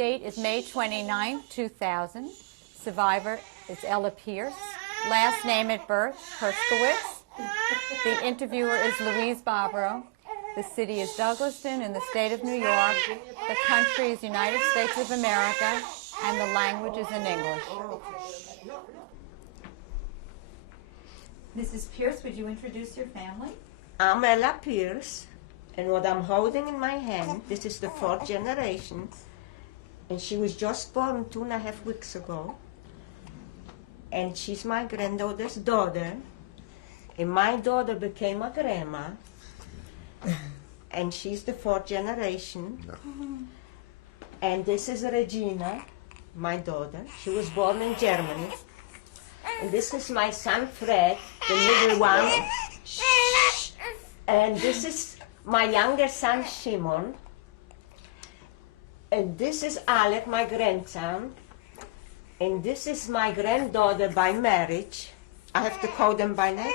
date is May 29, 2000. Survivor is Ella Pierce. Last name at birth, Herskowitz. The interviewer is Louise Barbaro. The city is Douglaston in the state of New York. The country is United States of America. And the language is in English. Mrs. Pierce, would you introduce your family? I'm Ella Pierce, and what I'm holding in my hand, this is the fourth generation, and she was just born 2.5 weeks ago, and she's my granddaughter's daughter, and my daughter became a grandma, and she's the fourth generation, and this is Regina, my daughter. She was born in Germany. And this is my son Fred, the middle one. And this is my younger son Shimon. And this is Alec, my grandson. And this is my granddaughter by marriage. I have to call them by name.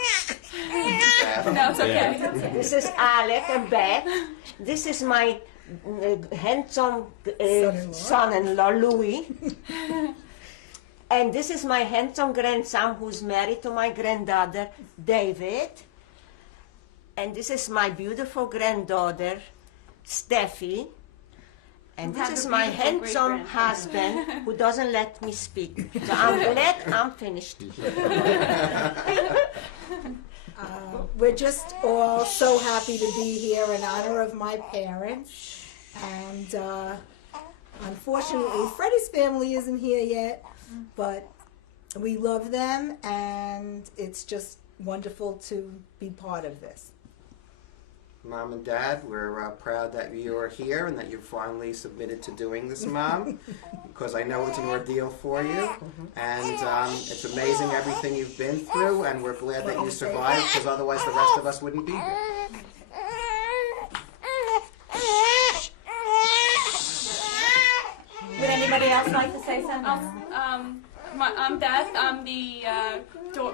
No, it's okay. This is Alec and Beth. This is my handsome son-in-law, Louis. And this is my handsome grandson who's married to my granddaughter, David. And this is my beautiful granddaughter, Steffi. And this is my handsome husband who doesn't let me speak. So I'm glad I'm finished. We're just all so happy to be here in honor of my parents. And unfortunately, Freddie's family isn't here yet, but we love them, and it's just wonderful to be part of this. Mom and Dad, we're proud that you are here and that you finally submitted to doing this, Mom, because I know it's an ordeal for you, and it's amazing everything you've been through, and we're glad that you survived, because otherwise the rest of us wouldn't be here. Would anybody else like to say something? I'm Beth. I'm the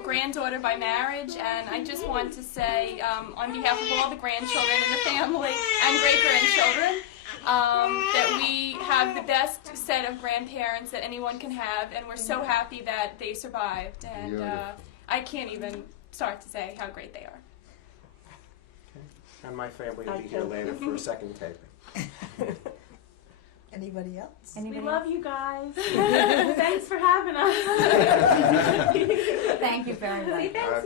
granddaughter by marriage, and I just want to say, on behalf of all the grandchildren in the family and great-grandchildren, that we have the best set of grandparents that anyone can have, and we're so happy that they survived. And I can't even start to say how great they are. Okay. And my family will be here later for a second taping. Anybody else? We love you guys. Thanks for having us. Thank you very much. Say thanks,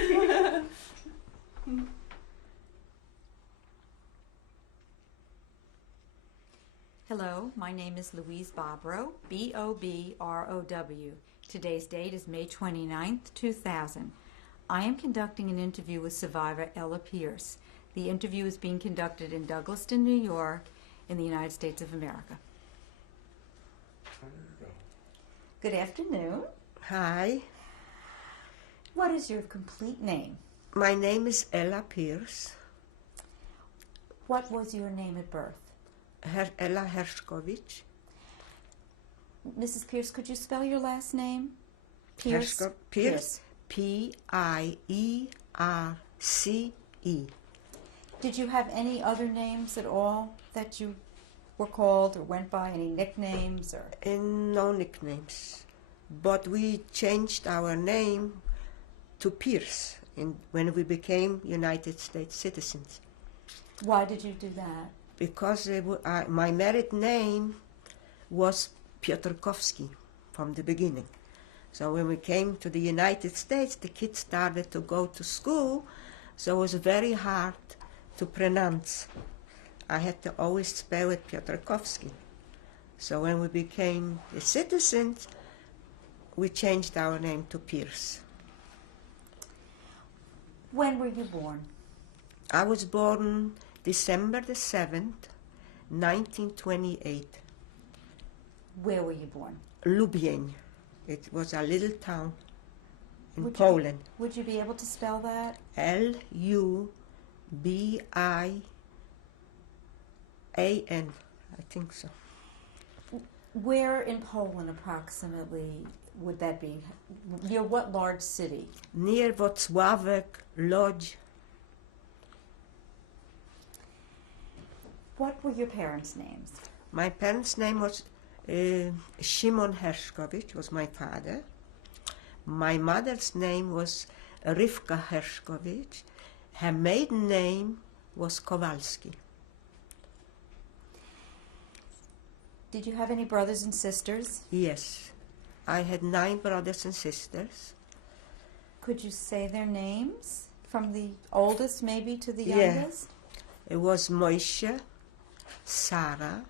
Madison. Hello, my name is Louise Bobrow, B-O-B-R-O-W. Today's date is May 29th, 2000. I am conducting an interview with survivor Ella Pierce. The interview is being conducted in Douglaston, New York, in the United States of America. Good afternoon. Hi. What is your complete name? My name is Ella Pierce. What was your name at birth? Ella Herskowitz. Mrs. Pierce, could you spell your last name? Pierce. Pierce. P-I-E-R-C-E. Did you have any other names at all that you were called or went by? Any nicknames or? No nicknames, but we changed our name to Pierce when we became United States citizens. Why did you do that? Because my married name was Piotrkowski from the beginning. So when we came to the United States, the kids started to go to school, so it was very hard to pronounce. I had to always spell it Piotrkowski. So when we became citizens, we changed our name to Pierce. When were you born? I was born December the 7th, 1928. Where were you born? Lubień. It was a little town in Poland. Would you be able to spell that? L-U-B-I-A-N, I think so. Where in Poland approximately would that be? Near what large city? Near Wrocławek, Lodz. What were your parents' names? My parents' name was Shimon Hershkovich, was my father. My mother's name was Rivka Hershkovich. Her maiden name was Kowalski. Did you have any brothers and sisters? Yes, I had 9 brothers and sisters. Could you say their names? From the oldest maybe to the Yeah. youngest? It was Moshe, Sarah,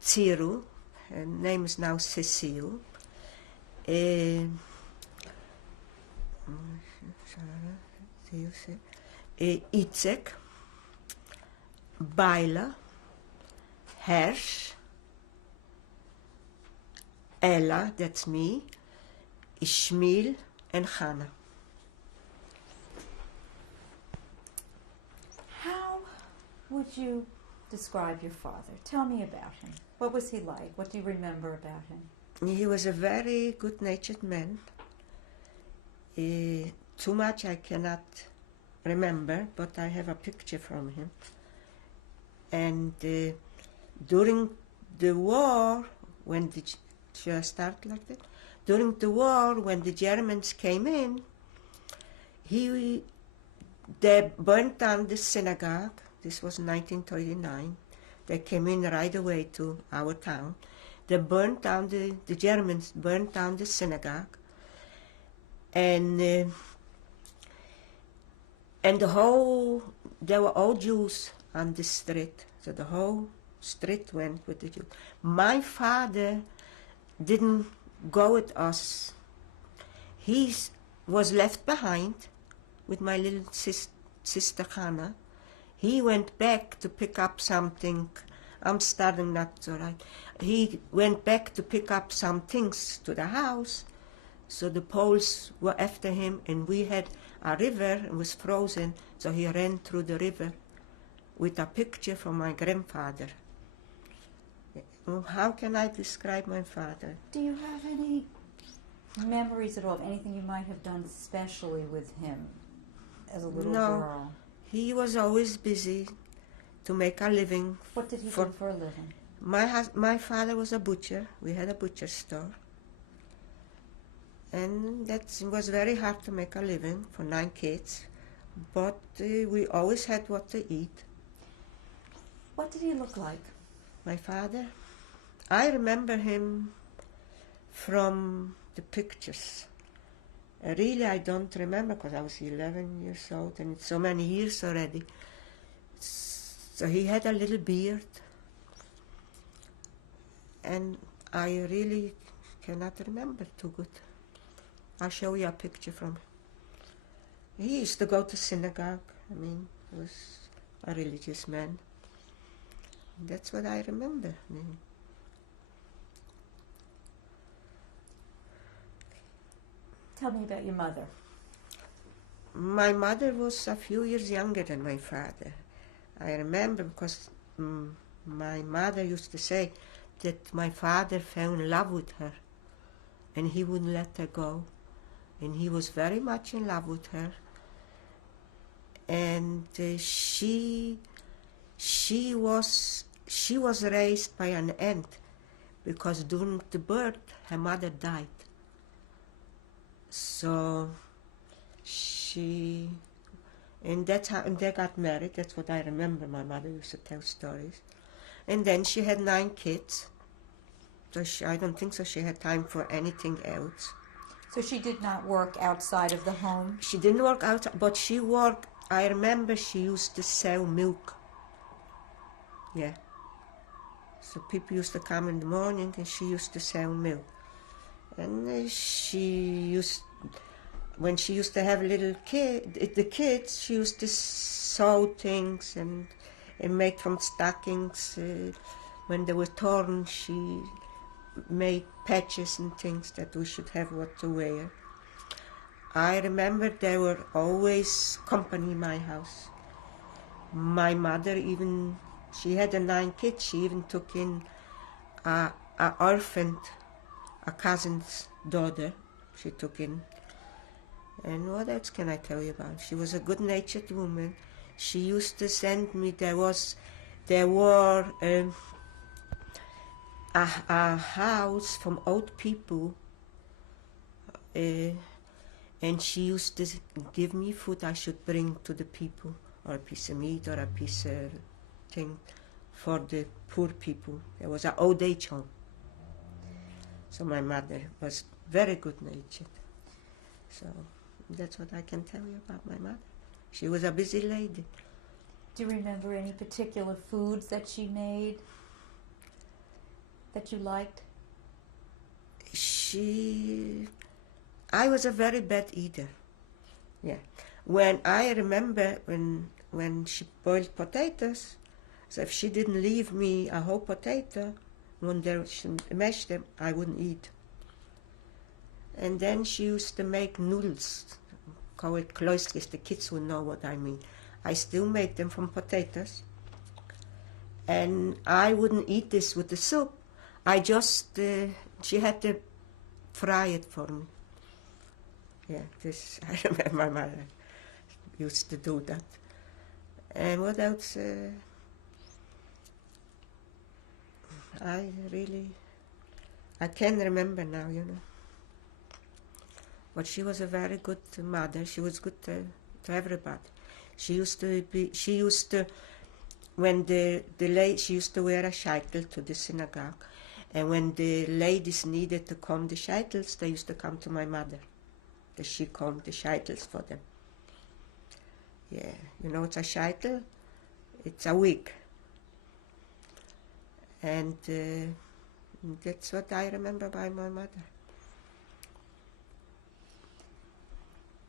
Tziru, her name is now Cecile, Itzek, Baila, Hersh, Ella, that's me, Ishmael, and Hannah. How would you describe your father? Tell me about him. What was he like? What do you remember about him? He was a very good-natured man. Too much I cannot remember, but I have a picture from him. And during the war, when should I start like that? During the war, when the Germans came in, they burnt down the synagogue. This was 1939. They came in right away to our town. They burnt down the Germans burnt down the synagogue, and there were all Jews on the street. So the whole street went with the Jews. My father didn't go with us. He was left behind with my little sister Hannah. He went back to pick up something. I'm starting not to write. He went back to pick up some things to the house. So the Poles were after him, and we had a river, it was frozen, so he ran through the river with a picture from my grandfather. How can I describe my father? Do you have any memories at all of anything you might have done specially with him as a little girl? He was always busy to make a living. What did he do for a living? My father was a butcher. We had a butcher store. And that was very hard to make a living for 9 kids. But we always had what to eat. What did he look like? My father? I remember him from the pictures. Really, I don't remember because I was 11 years old and it's so many years already. So he had a little beard. And I really cannot remember too good. I'll show you a picture from him. He used to go to synagogue. I mean, he was a religious man. That's what I remember. Tell me about your mother. My mother was a few years younger than my father. I remember because my mother used to say that my father fell in love with her and he wouldn't let her go. And he was very much in love with her. And she was raised by an aunt because during the birth her mother died. So and that's how, and they got married. That's what I remember. My mother used to tell stories. And then she had 9 kids. So I don't think so she had time for anything else. So she did not work outside of the home? She didn't work outside, but she worked. I remember she used to sell milk. Yeah. So people used to come in the morning and she used to sell milk. And when she used to have the kids, she used to sew things and make from stockings. When they were torn, she made patches and things that we should have what to wear. I remember there were always company in my house. My mother she had 9 kids, she even took in a orphaned, a cousin's daughter, she took in. And what else can I tell you about? She was a good-natured woman. She used to send me, there were a house from old people, and she used to give me food I should bring to the people, or a piece of meat or a piece of thing for the poor people. It was an old age home. So my mother was very good natured. So that's what I can tell you about my mother. She was a busy lady. Do you remember any particular foods that she made that you liked? I was a very bad eater. Yeah. When I remember when she boiled potatoes, so if she didn't leave me a whole potato, when she mashed them, I wouldn't eat. And then she used to make noodles, call it kloiskis, the kids will know what I mean. I still make them from potatoes. And I wouldn't eat this with the soup. I just, she had to fry it for me. Yeah, this, I remember my mother used to do that. And what else? I can't remember now, you know. But she was a very good mother. She was good to everybody. She used to, when she used to wear a shaitel to the synagogue. And when the ladies needed to comb the shaitels, they used to come to my mother. She combed the shaitels for them. Yeah, you know what's a shaitel? It's a wig. And that's what I remember by my mother.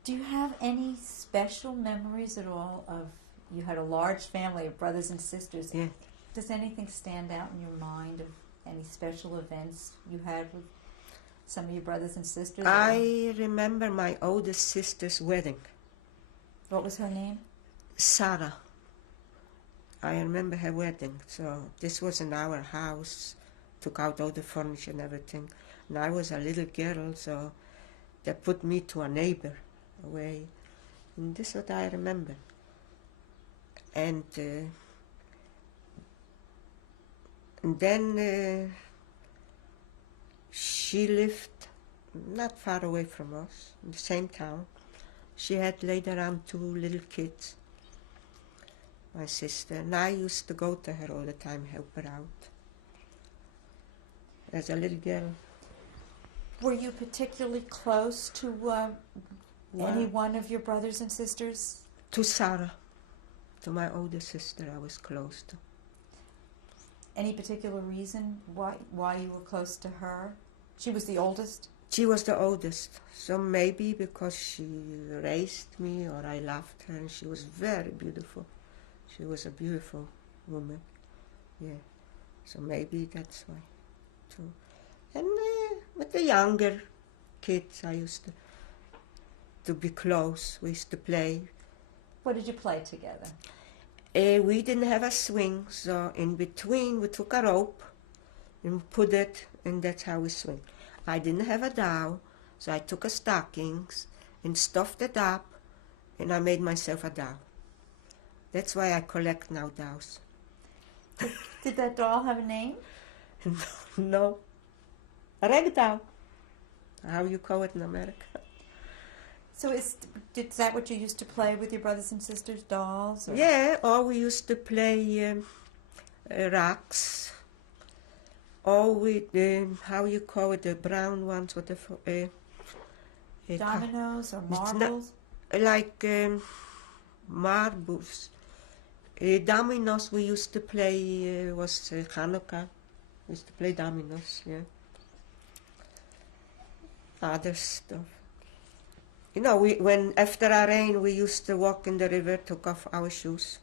Do you have any special memories at all of, you had a large family of brothers and sisters. Yeah. Does anything stand out in your mind of any special events you had with some of your brothers and sisters? I remember my oldest sister's wedding. What was her name? Sarah. I remember her wedding. So this was in our house, took out all the furniture and everything. And I was a little girl, so they put me to a neighbor away. And this is what I remember. And then she lived not far away from us, in the same town. She had later on 2 little kids, my sister, and I used to go to her all the time, help her out. As a little girl. Were you particularly close to any one of your brothers and sisters? To Sarah, to my older sister, I was close to. Any particular reason why you were close to her? She was the oldest? She was the oldest, so maybe because she raised me or I loved her, and she was very beautiful. She was a beautiful woman, yeah. So maybe that's why, too. And with the younger kids, I used to be close. We used to play. What did you play together? We didn't have a swing, so in between we took a rope and put it, and that's how we swing. I didn't have a doll, so I took a stockings and stuffed it up, and I made myself a doll. That's why I collect now dolls. Did that doll have a name? No. A rag doll. How you call it in America. So is that what you used to play with your brothers and sisters, dolls? Or? Yeah, or we used to play rocks. Or with, how you call it, the brown ones with the... Dominoes or marbles? Like marbles. Dominoes we used to play, was Hanukkah. We used to play dominoes, yeah. Other stuff. You know, when after a rain, we used to walk in the river, took off our shoes.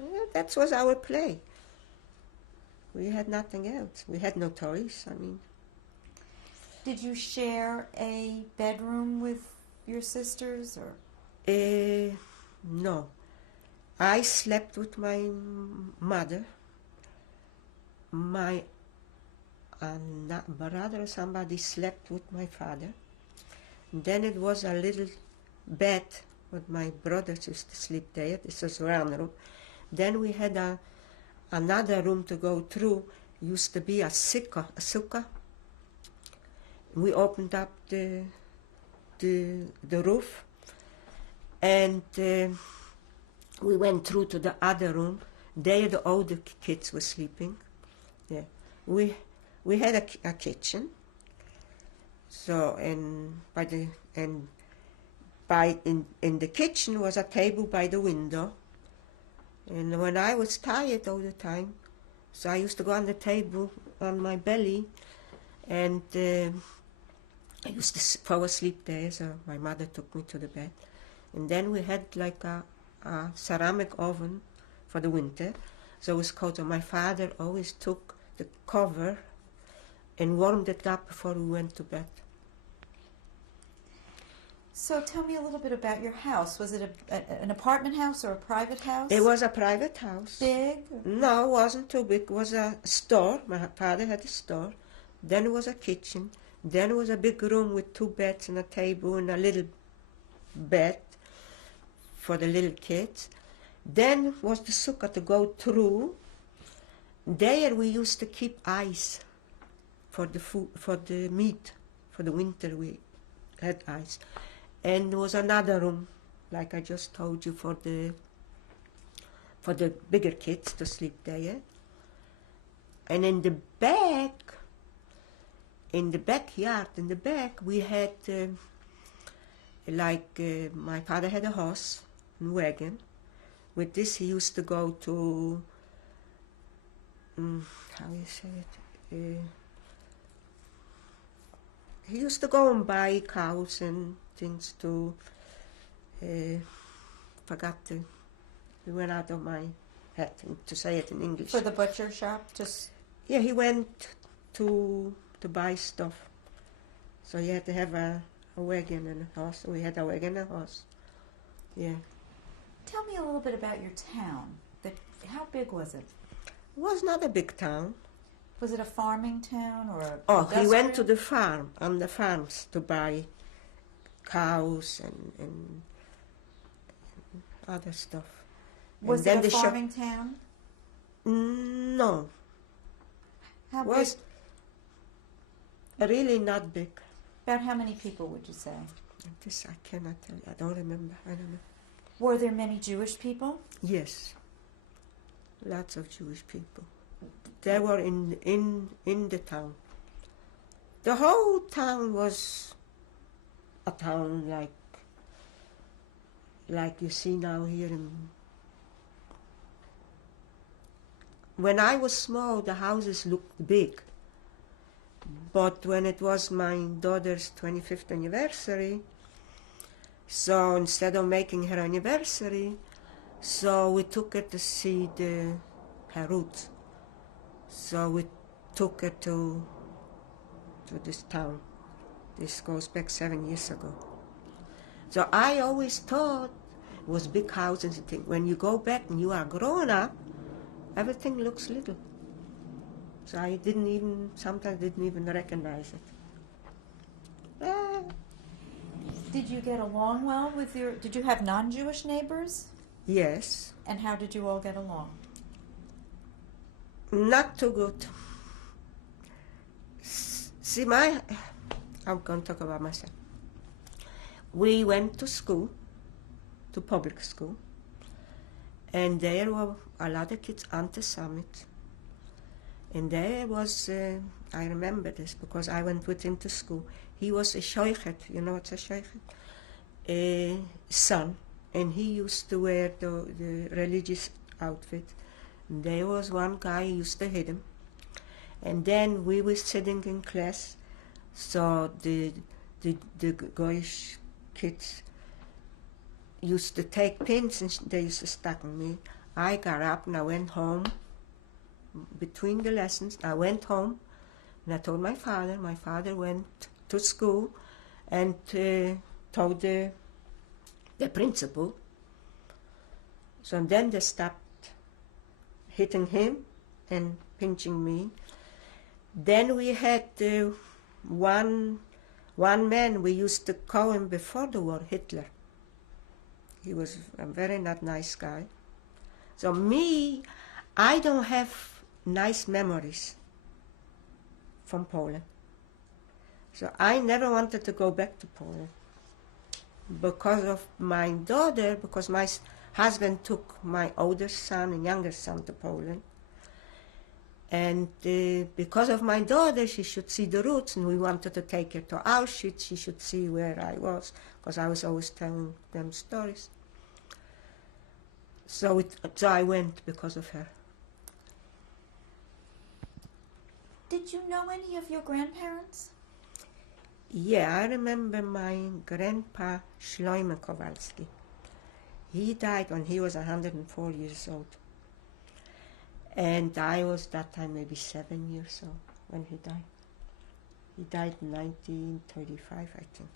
Yeah, that was our play. We had nothing else. We had no toys, I mean. Did you share a bedroom with your sisters, or? No. I slept with my mother. My brother or somebody slept with my father. And then it was a little bed with my brothers used to sleep there. This was one room. Then we had another room to go through, used to be a sukkah. We opened up the roof, and we went through to the other room. There the older kids were sleeping. Yeah, we had a kitchen. So in the kitchen was a table by the window. And when I was tired all the time, so I used to go on the table on my belly, and I used to fall asleep there. So my mother took me to the bed, and then we had like a ceramic oven for the winter. So it was cold. So my father always took the cover and warmed it up before we went to bed. So tell me a little bit about your house. Was it an apartment house or a private house? It was a private house. Big? No, it wasn't too big. It was a store. My father had a store. Then it was a kitchen. Then it was a big room with 2 beds and a table and a little bed for the little kids. Then was the sukkah to go through. There we used to keep ice for the food, for the meat. For the winter we had ice. And there was another room, like I just told you, for the bigger kids to sleep there. And in the backyard, we had my father had a horse and wagon. With this, he used to go to how you say it. He used to go and buy cows and things to, it went out of my head to say it in English. For the butcher shop? Just. Yeah, he went to buy stuff. So he had to have a wagon and a horse. We had a wagon and a horse. Yeah. Tell me a little bit about your town. How big was it? It was not a big town. Was it a farming town or? Oh, he went to the farm, on the farms, to buy cows and other stuff. Was and it a farming town? No. How Was big? really not big. About how many people would you say? This I cannot tell you. I don't remember. I don't know. Were there many Jewish people? Yes. Lots of Jewish people. They were in the town. The whole town was a town like you see now here in. When I was small, the houses looked big. But when it was my daughter's 25th anniversary, so instead of making her anniversary, so we took her to see her roots. So we took her to this town. This goes back 7 years ago. So I always thought it was big houses and things. When you go back and you are grown up, everything looks little. So I sometimes didn't even recognize it. Did you get along well with did you have non-Jewish neighbors? Yes. And how did you all get along? Not too good. See, I'm going to talk about myself. We went to school, to public school, and there were a lot of kids anti-Semitic. And there was, I remember this because I went with him to school. He was a shoichet, you know what's a shoichet? A son, and he used to wear the religious outfit. And there was one guy who used to hit him. And then we were sitting in class, so the Goyish kids used to take pins and they used to stuck on me. I got up and I went home. Between the lessons, I went home and I told my father. My father went to school and told the principal. So then they stopped hitting him and pinching me. Then we had one man, we used to call him before the war Hitler. He was a very not nice guy. So me, I don't have nice memories from Poland. So I never wanted to go back to Poland because of my daughter, because my husband took my oldest son and youngest son to Poland. And because of my daughter, she should see the roots, and we wanted to take her to Auschwitz. She should see where I was, because I was always telling them stories. So I went because of her. Did you know any of your grandparents? Yeah, I remember my grandpa Shloime Kowalski. He died when he was 104 years old. And I was that time maybe 7 years old when he died. He died in 1935, I think.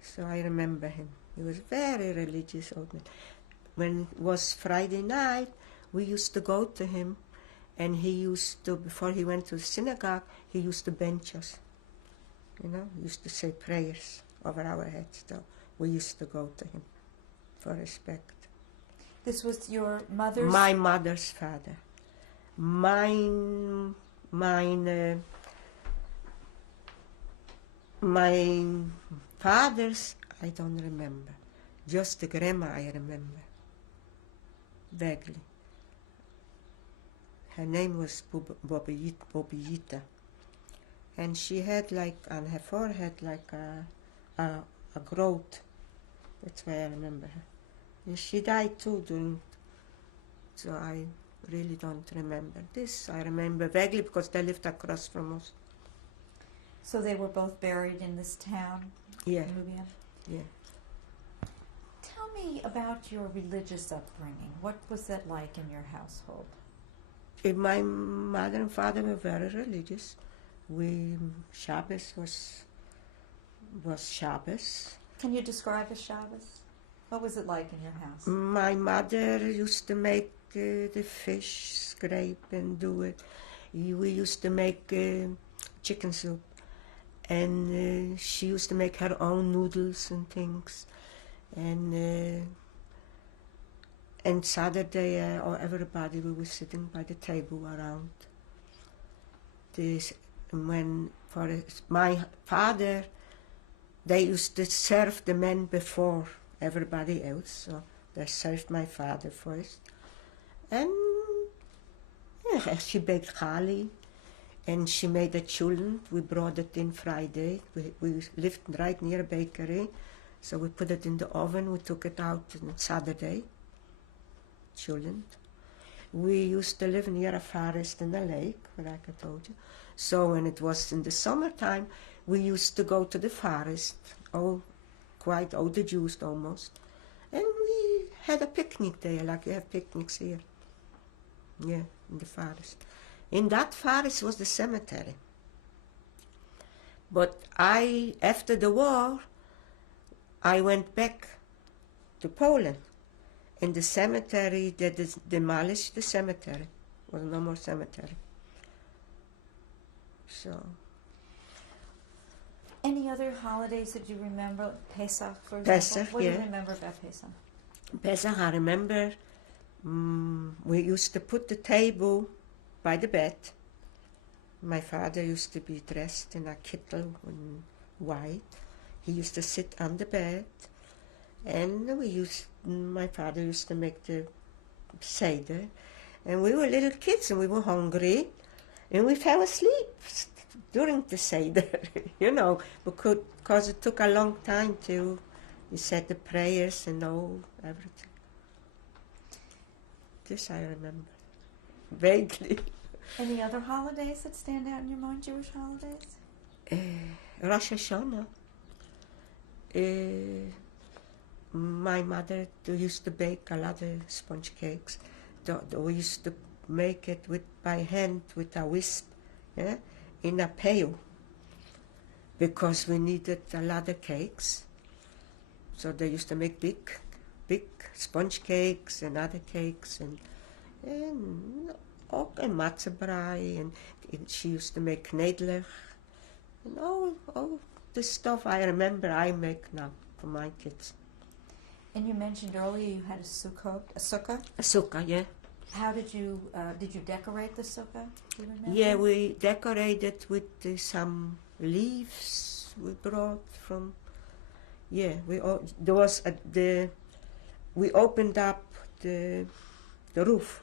So I remember him. He was a very religious old man. When it was Friday night, we used to go to him, and he used to, before he went to the synagogue, he used to bench us. You know, he used to say prayers over our heads. So we used to go to him for respect. This was your mother's? My mother's father. My father's, I don't remember. Just the grandma I remember. Vaguely. Her name was Bobijita. And she had like on her forehead like a growth. That's why I remember her. And she died too so I really don't remember this. I remember vaguely because they lived across from us. So they were both buried in this town? Yeah. Lubia? Yeah. Tell me about your religious upbringing. What was that like in your household? My mother and father were very religious. Shabbos was Shabbos. Can you describe a Shabbos? What was it like in your house? My mother used to make the fish, scrape and do it. We used to make chicken soup. And she used to make her own noodles and things. And Saturday, everybody, we were sitting by the table around. My father, they used to serve the men before everybody else, so they served my father first. And yeah, she baked chali, and she made a chulent. We brought it in Friday. We lived right near a bakery, so we put it in the oven. We took it out on Saturday, chulent. We used to live near a forest and a lake, like I told you. So when it was in the summertime, we used to go to the forest, quite older Jews almost, and we had a picnic there, like you have picnics here. Yeah, in the forest. In that forest was the cemetery. But after the war, I went back to Poland. In the cemetery, they demolished the cemetery. There was no more cemetery. So. Any other holidays that you remember? Pesach, for example? Pesach, What do yeah. you remember about Pesach? Pesach, I remember we used to put the table by the bed. My father used to be dressed in a kittel in white. He used to sit on the bed, and my father used to make the seder. And we were little kids, and we were hungry, and we fell asleep during the seder, you know, because it took a long time to said the prayers and everything. This I remember vaguely. Any other holidays that stand out in your mind, Jewish holidays? Rosh Hashanah. My mother used to bake a lot of sponge cakes. We used to make it by hand with a wisp, yeah, in a pail, because we needed a lot of cakes. So they used to make big sponge cakes and other cakes and matzah brei, and she used to make knedler and all the stuff I remember I make now for my kids. And you mentioned earlier you had a sukkah. A sukkah, yeah. How did you decorate the sukkah? Do you remember? Yeah, we decorated with some leaves we brought from. Yeah, there was we opened up the roof.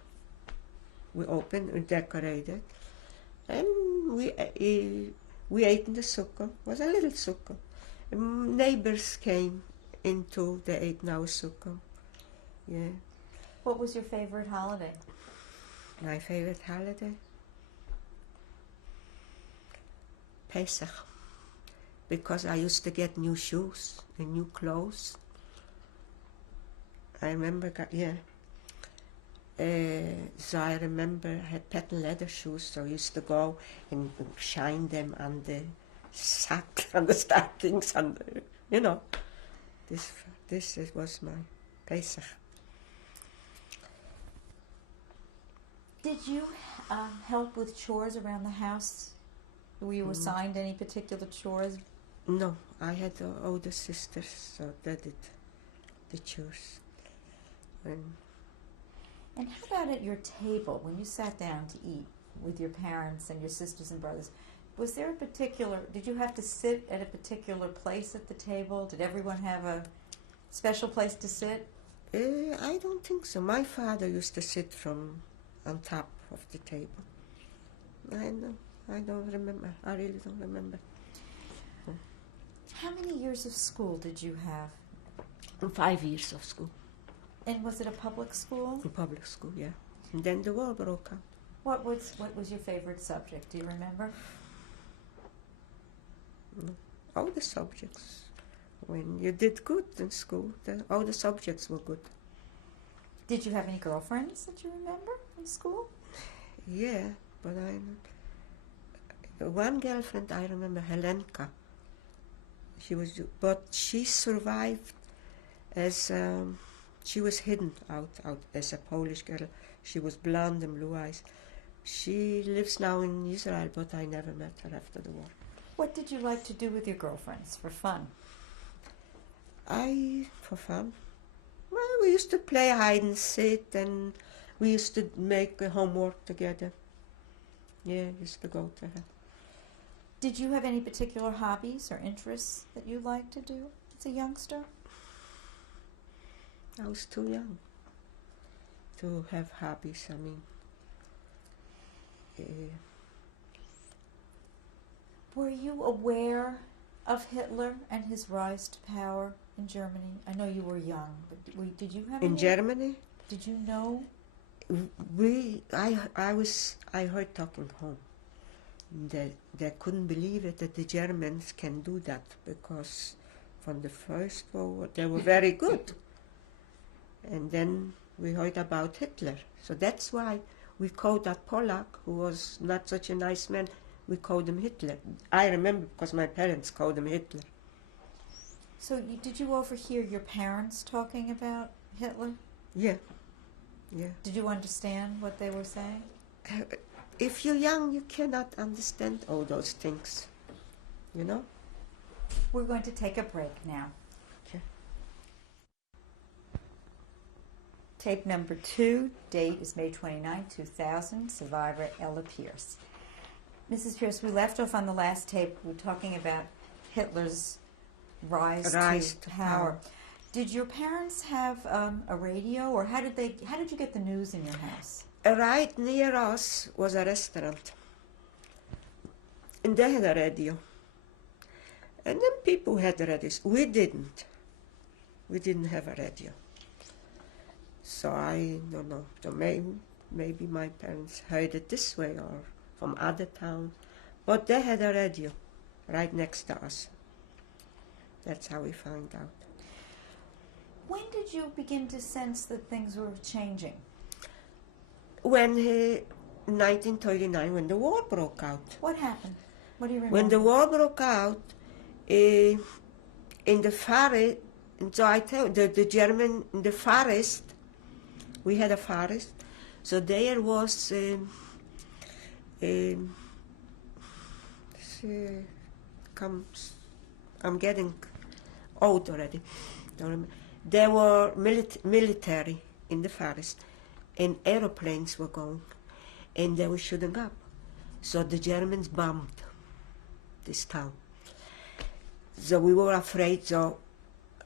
We opened and decorated, and we ate in the sukkah. It was a little sukkah. Neighbors came into the 8-hour sukkah. Yeah. What was your favorite holiday? My favorite holiday? Pesach. Because I used to get new shoes and new clothes. I remember, so I remember I had patent leather shoes, so I used to go and shine them on the sack, on the stockings, on the, you know. This was my Pesach. Did you help with chores around the house? Were you assigned any particular chores? No, I had older sisters, so they did the chores. And how about at your table, when you sat down to eat with your parents and your sisters and brothers? Was there did you have to sit at a particular place at the table? Did everyone have a special place to sit? I don't think so. My father used to sit on top of the table. I don't remember. I really don't remember. How many years of school did you have? 5 years of school. And was it a public school? In public school, yeah. And then the war broke out. What was your favorite subject? Do you remember? All the subjects. When you did good in school, all the subjects were good. Did you have any girlfriends that you remember in school? Yeah, but one girlfriend I remember, Helenka. But she survived as she was hidden out as a Polish girl. She was blonde and blue eyes. She lives now in Israel, but I never met her after the war. What did you like to do with your girlfriends for fun? For fun? Well, we used to play hide and seek, and we used to make homework together. Yeah, used to go to her. Did you have any particular hobbies or interests that you liked to do as a youngster? I was too young to have hobbies. I mean, were you aware of Hitler and his rise to power in Germany? I know you were young, but did you have in any? Germany? Did you know? I heard talking home that they couldn't believe it that the Germans can do that, because from the First World War they were very good. And then we heard about Hitler. So that's why we called that Polak, who was not such a nice man, we called him Hitler. I remember because my parents called him Hitler. So did you overhear your parents talking about Hitler? Yeah, yeah. Did you understand what they were saying? If you're young, you cannot understand all those things, you know? We're going to take a break now. Okay. Tape number 2, date is May 29, 2000, survivor Ella Pierce. Mrs. Pierce, we left off on the last tape, we were talking about Hitler's rise to power. Did your parents have a radio, or how did you get the news in your house? Right near us was a restaurant, and they had a radio. And then people had radios. We didn't. We didn't have a radio. So I don't know. So maybe my parents heard it this way or from other towns. But they had a radio right next to us. That's how we found out. When did you begin to sense that things were changing? When in 1939, when the war broke out. What happened? What do you remember? When the war broke out, in the forest, so I tell you, the German, in the forest, we had a forest, so there was, I'm getting old already. There were military in the forest, and aeroplanes were going, and they were shooting up. So the Germans bombed this town. So we were afraid. So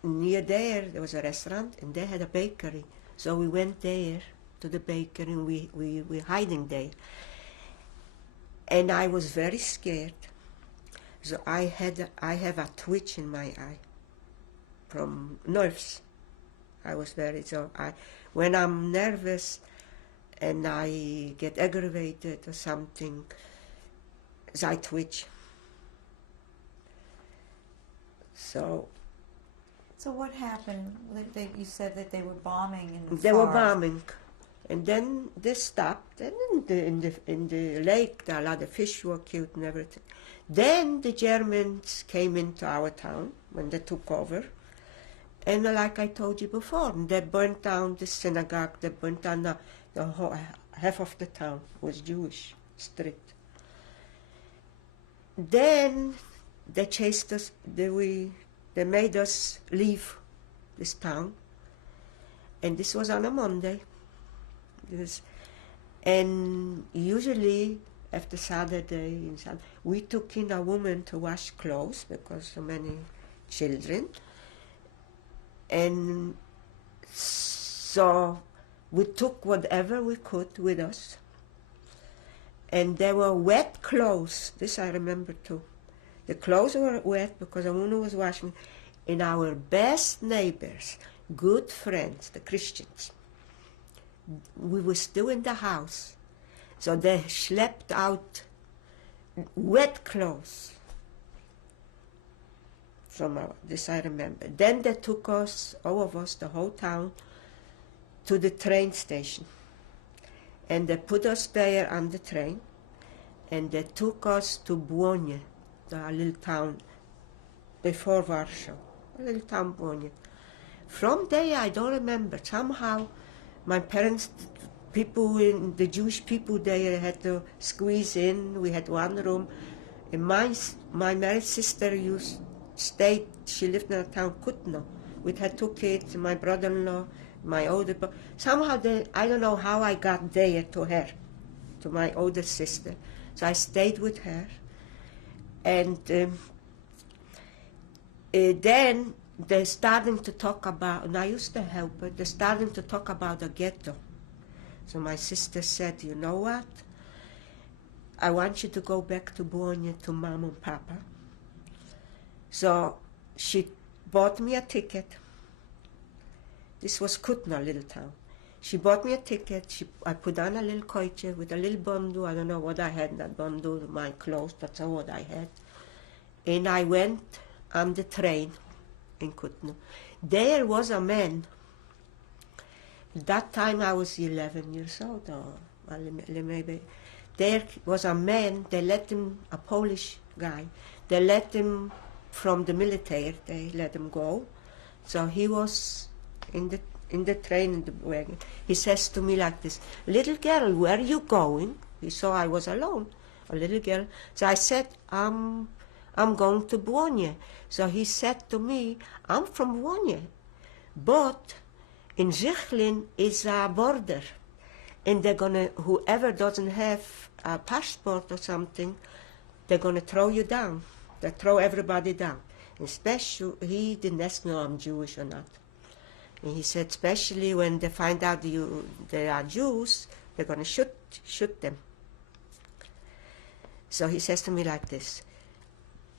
near there was a restaurant, and they had a bakery. So we went there to the bakery, and we were hiding there. And I was very scared. So I have a twitch in my eye from nerves. I was when I'm nervous and I get aggravated or something, I twitch. So what happened? You said that they were bombing in the they were forest. bombing, and then they stopped. And in the lake, a lot of fish were killed and everything. Then the Germans came into our town when they took over, and like I told you before, they burnt down the synagogue. They burnt down the whole half of the town was Jewish street. Then they chased us. They made us leave this town, and this was on a Monday. And usually after Saturday, we took in a woman to wash clothes because so many children, and so we took whatever we could with us. And they were wet clothes. This I remember too. The clothes were wet because a woman was washing. And our best neighbors, good friends, the Christians, we were still in the house. So they schlepped out wet clothes from this I remember. Then they took us, all of us, the whole town, to the train station. And they put us there on the train, and they took us to Błonie, a little town before Warsaw, a little town Błonie. From there, I don't remember. Somehow, my parents, the Jewish people there had to squeeze in. We had one room. And my married sister stayed, she lived in a town, Kutno. We had 2 kids, my brother-in-law, my older brother. Somehow, I don't know how I got there to her, to my older sister. So I stayed with her. And then they're starting to talk about, and I used to help her, they're starting to talk about the ghetto. So my sister said, you know what? I want you to go back to Błonie to Mom and Papa. So she bought me a ticket. This was Kutna, little town. She bought me a ticket. I put on a little koiche with a little bundle. I don't know what I had in that bundle, my clothes, that's all what I had. And I went on the train in Kutno. There was a man. At that time I was 11 years old, or maybe. There was a man, they let him, a Polish guy, they let him from the military, they let him go. So he was in the train, in the wagon. He says to me like this, little girl, where are you going? He saw I was alone, a little girl. So I said, I'm going to Błonie. So he said to me, I'm from Błonie, but in Zichlin is a border, and they're gonna, whoever doesn't have a passport or something, they're gonna throw you down. They throw everybody down. Especially, he didn't ask me if I'm Jewish or not. And he said, especially when they find out they are Jews, they're gonna shoot them. So he says to me like this.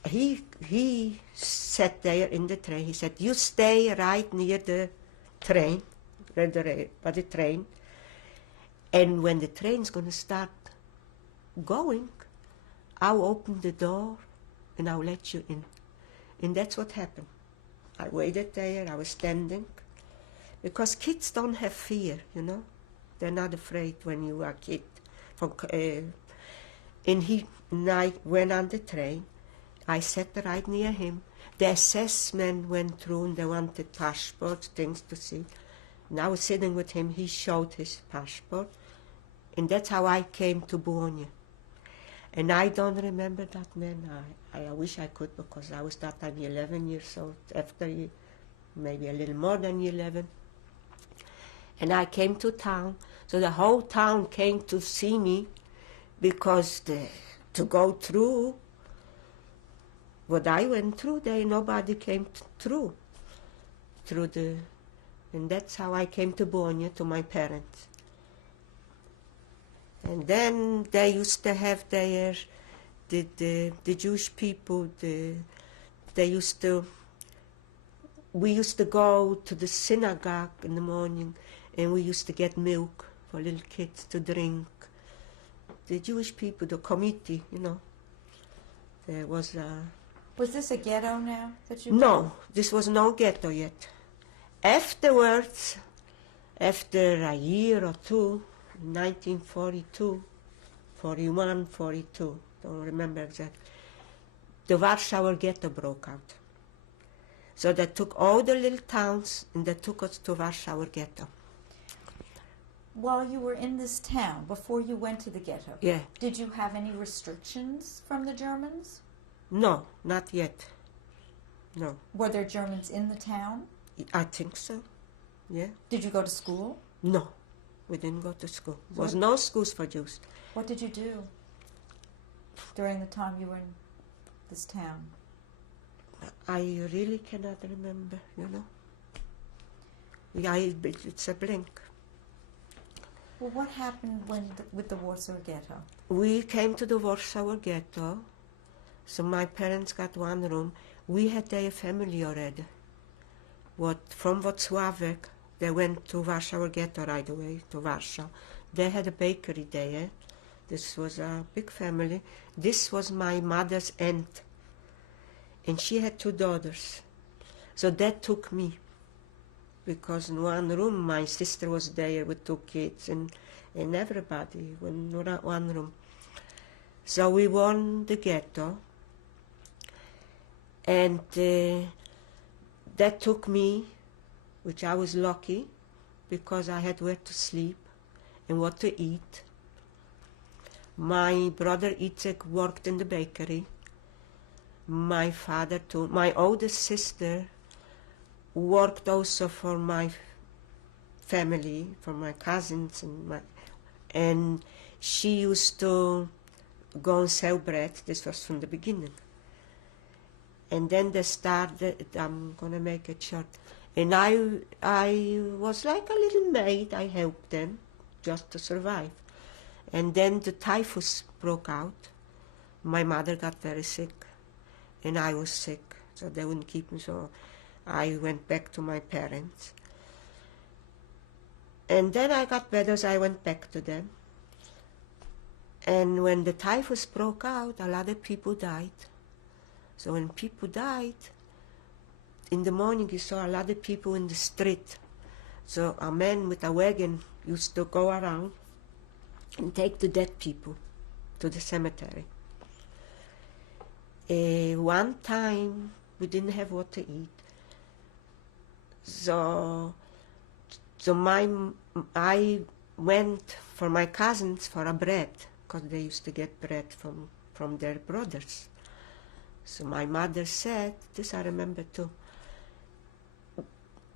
He sat there in the train. He said, you stay right near the train, by the train, and when the train's going to start going, I'll open the door and I'll let you in. And that's what happened. I waited there, I was standing, because kids don't have fear, you know. They're not afraid when you are a kid. And I went on the train. I sat right near him. The assessment went through and they wanted passports, things to see. And I was sitting with him. He showed his passport. And that's how I came to Błonie. And I don't remember that man. I wish I could, because I was that time 11 years old, after maybe a little more than 11. And I came to town, so the whole town came to see me, because to go through what I went through, nobody came through the, and that's how I came to Bologna, to my parents. And then they used to have their, the Jewish people, we used to go to the synagogue in the morning, and we used to get milk for little kids to drink. The Jewish people, the committee, there was a... Was this a ghetto now that you? No, this was no ghetto yet. Afterwards, after a year or two, 1942, 41, 42, don't remember exactly, the Warsaw Ghetto broke out. So they took all the little towns and they took us to Warsaw Ghetto. While you were in this town, before you went to the ghetto, Yeah. did you have any restrictions from the Germans? No, not yet. No. Were there Germans in the town? I think so. Yeah. Did you go to school? No, we didn't go to school. There was no schools for Jews. What did you do during the time you were in this town? I really cannot remember, It's a blink. Well, what happened with the Warsaw Ghetto? We came to the Warsaw Ghetto, so my parents got one room. We had their family already. From Wrocław, they went to Warsaw Ghetto right away, to Warsaw. They had a bakery there. This was a big family. This was my mother's aunt, and she had 2 daughters. So that took me, because in one room my sister was there with 2 kids, and everybody in one room. So we won the ghetto, and that took me, which I was lucky, because I had where to sleep and what to eat. My brother Itzek worked in the bakery. My father too. My oldest sister worked also for my family, for my cousins, and she used to go and sell bread. This was from the beginning. And then they started, I'm going to make it short, and I was like a little maid. I helped them just to survive. And then the typhus broke out. My mother got very sick, and I was sick, so they wouldn't keep me, so I went back to my parents. And then I got better, so I went back to them. And when the typhus broke out, a lot of people died. So when people died, in the morning you saw a lot of people in the street. So a man with a wagon used to go around and take the dead people to the cemetery. One time we didn't have what to eat. So I went for my cousins for a bread, because they used to get bread from their brothers. So my mother said, this I remember too,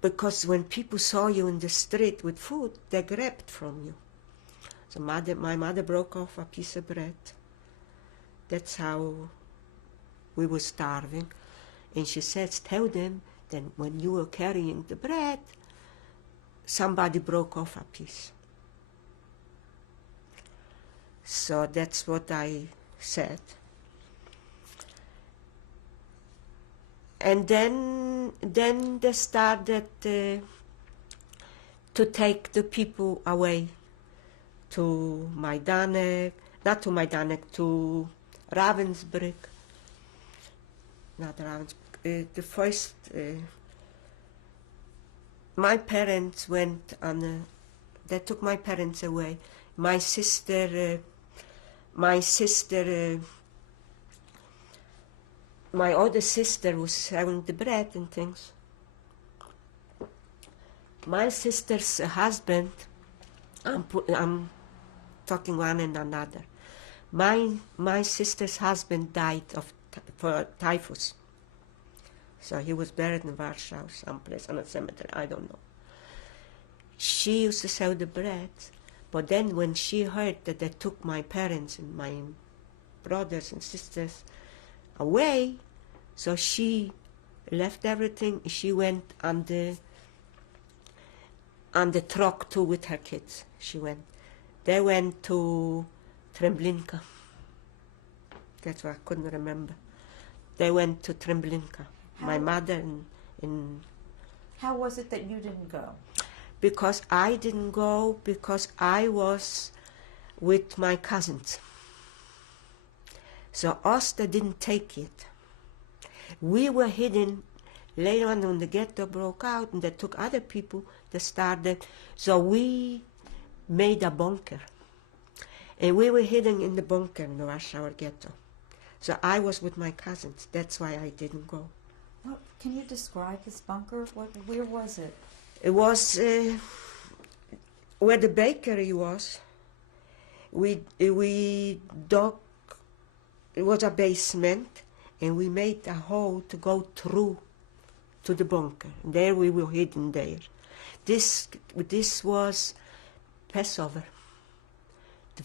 because when people saw you in the street with food, they grabbed from you. So my mother broke off a piece of bread. That's how we were starving. And she says, tell them that when you were carrying the bread, somebody broke off a piece. So that's what I said. And then they started to take the people away to Majdanek, not to Majdanek, to Ravensbrück. Not Ravensbrück. The first, my parents went on. They took my parents away. My sister. My older sister was selling the bread and things. My sister's husband, I'm talking one and another. My sister's husband died for typhus. So he was buried in Warsaw, someplace on a cemetery, I don't know. she used to sell the bread. But then when she heard that they took my parents and my brothers and sisters away, so she left everything. She went on the truck too with her kids. They went to Treblinka. That's what I couldn't remember. They went to Treblinka. My mother and How was it that you didn't go? because I didn't go because I was with my cousins. So us, they didn't take it. We were hidden. Later on, when the ghetto broke out and they took other people, they started. So we made a bunker. And we were hidden in the bunker in the Warsaw ghetto. So I was with my cousins. That's why I didn't go. Well, can you describe this bunker? Where was it? It was where the bakery was. We dug. It was a basement, and we made a hole to go through to the bunker. And there we were hidden there. This was Passover. The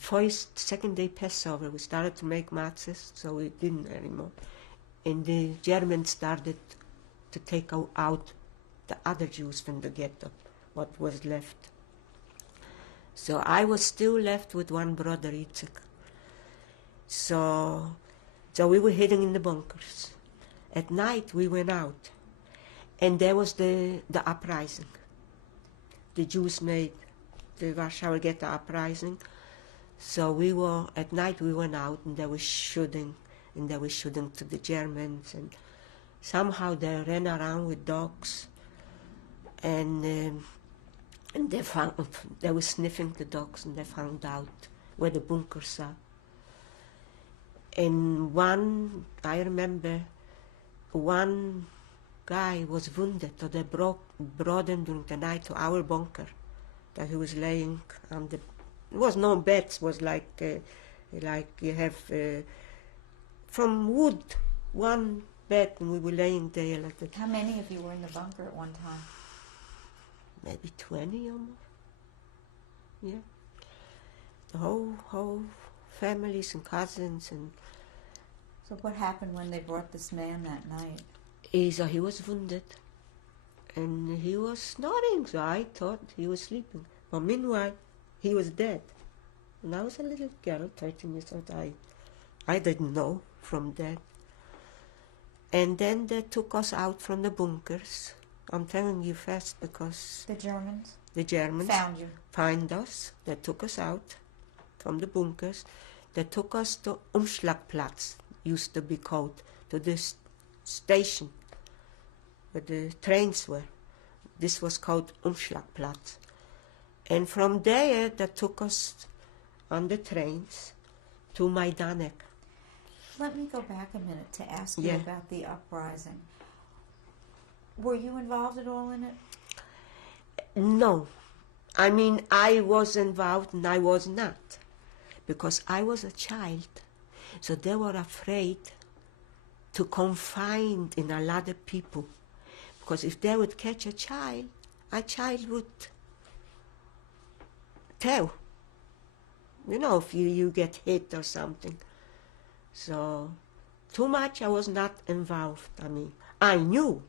second day Passover, we started to make matzahs, so we didn't anymore. And the Germans started to take out the other Jews from the ghetto, what was left. So I was still left with one brother, Itzhak. So we were hidden in the bunkers. At night we went out, and there was the uprising. The Jews made the Warsaw Ghetto uprising. So at night we went out, and they were shooting to the Germans, and somehow they ran around with dogs, and they were sniffing the dogs, and they found out where the bunkers are. And I remember one guy was wounded, so they brought him during the night to our bunker, that he was laying on the. It was no beds. It was like you have from wood, one bed, and we were laying there like that. How many of you were in the bunker at one time? Maybe 20 or more. Yeah. The whole families and cousins and. So what happened when they brought this man that night? He was wounded, and he was snoring. So I thought he was sleeping. But meanwhile, he was dead. And I was a little girl, 13 years old. I didn't know from that. And then they took us out from the bunkers. I'm telling you fast because The Germans found you. Find us. They took us out from the bunkers. They took us to Umschlagplatz, used to be called, to this station where the trains were. This was called Umschlagplatz. And from there, they took us on the trains to Majdanek. Let me go back a minute to ask you Yeah. about the uprising. Were you involved at all in it? No. I mean, I was involved and I was not. Because I was a child. So they were afraid to confine in a lot of people. Because if they would catch a child would tell. You know, if you get hit or something. So, too much I was not involved. I mean, I knew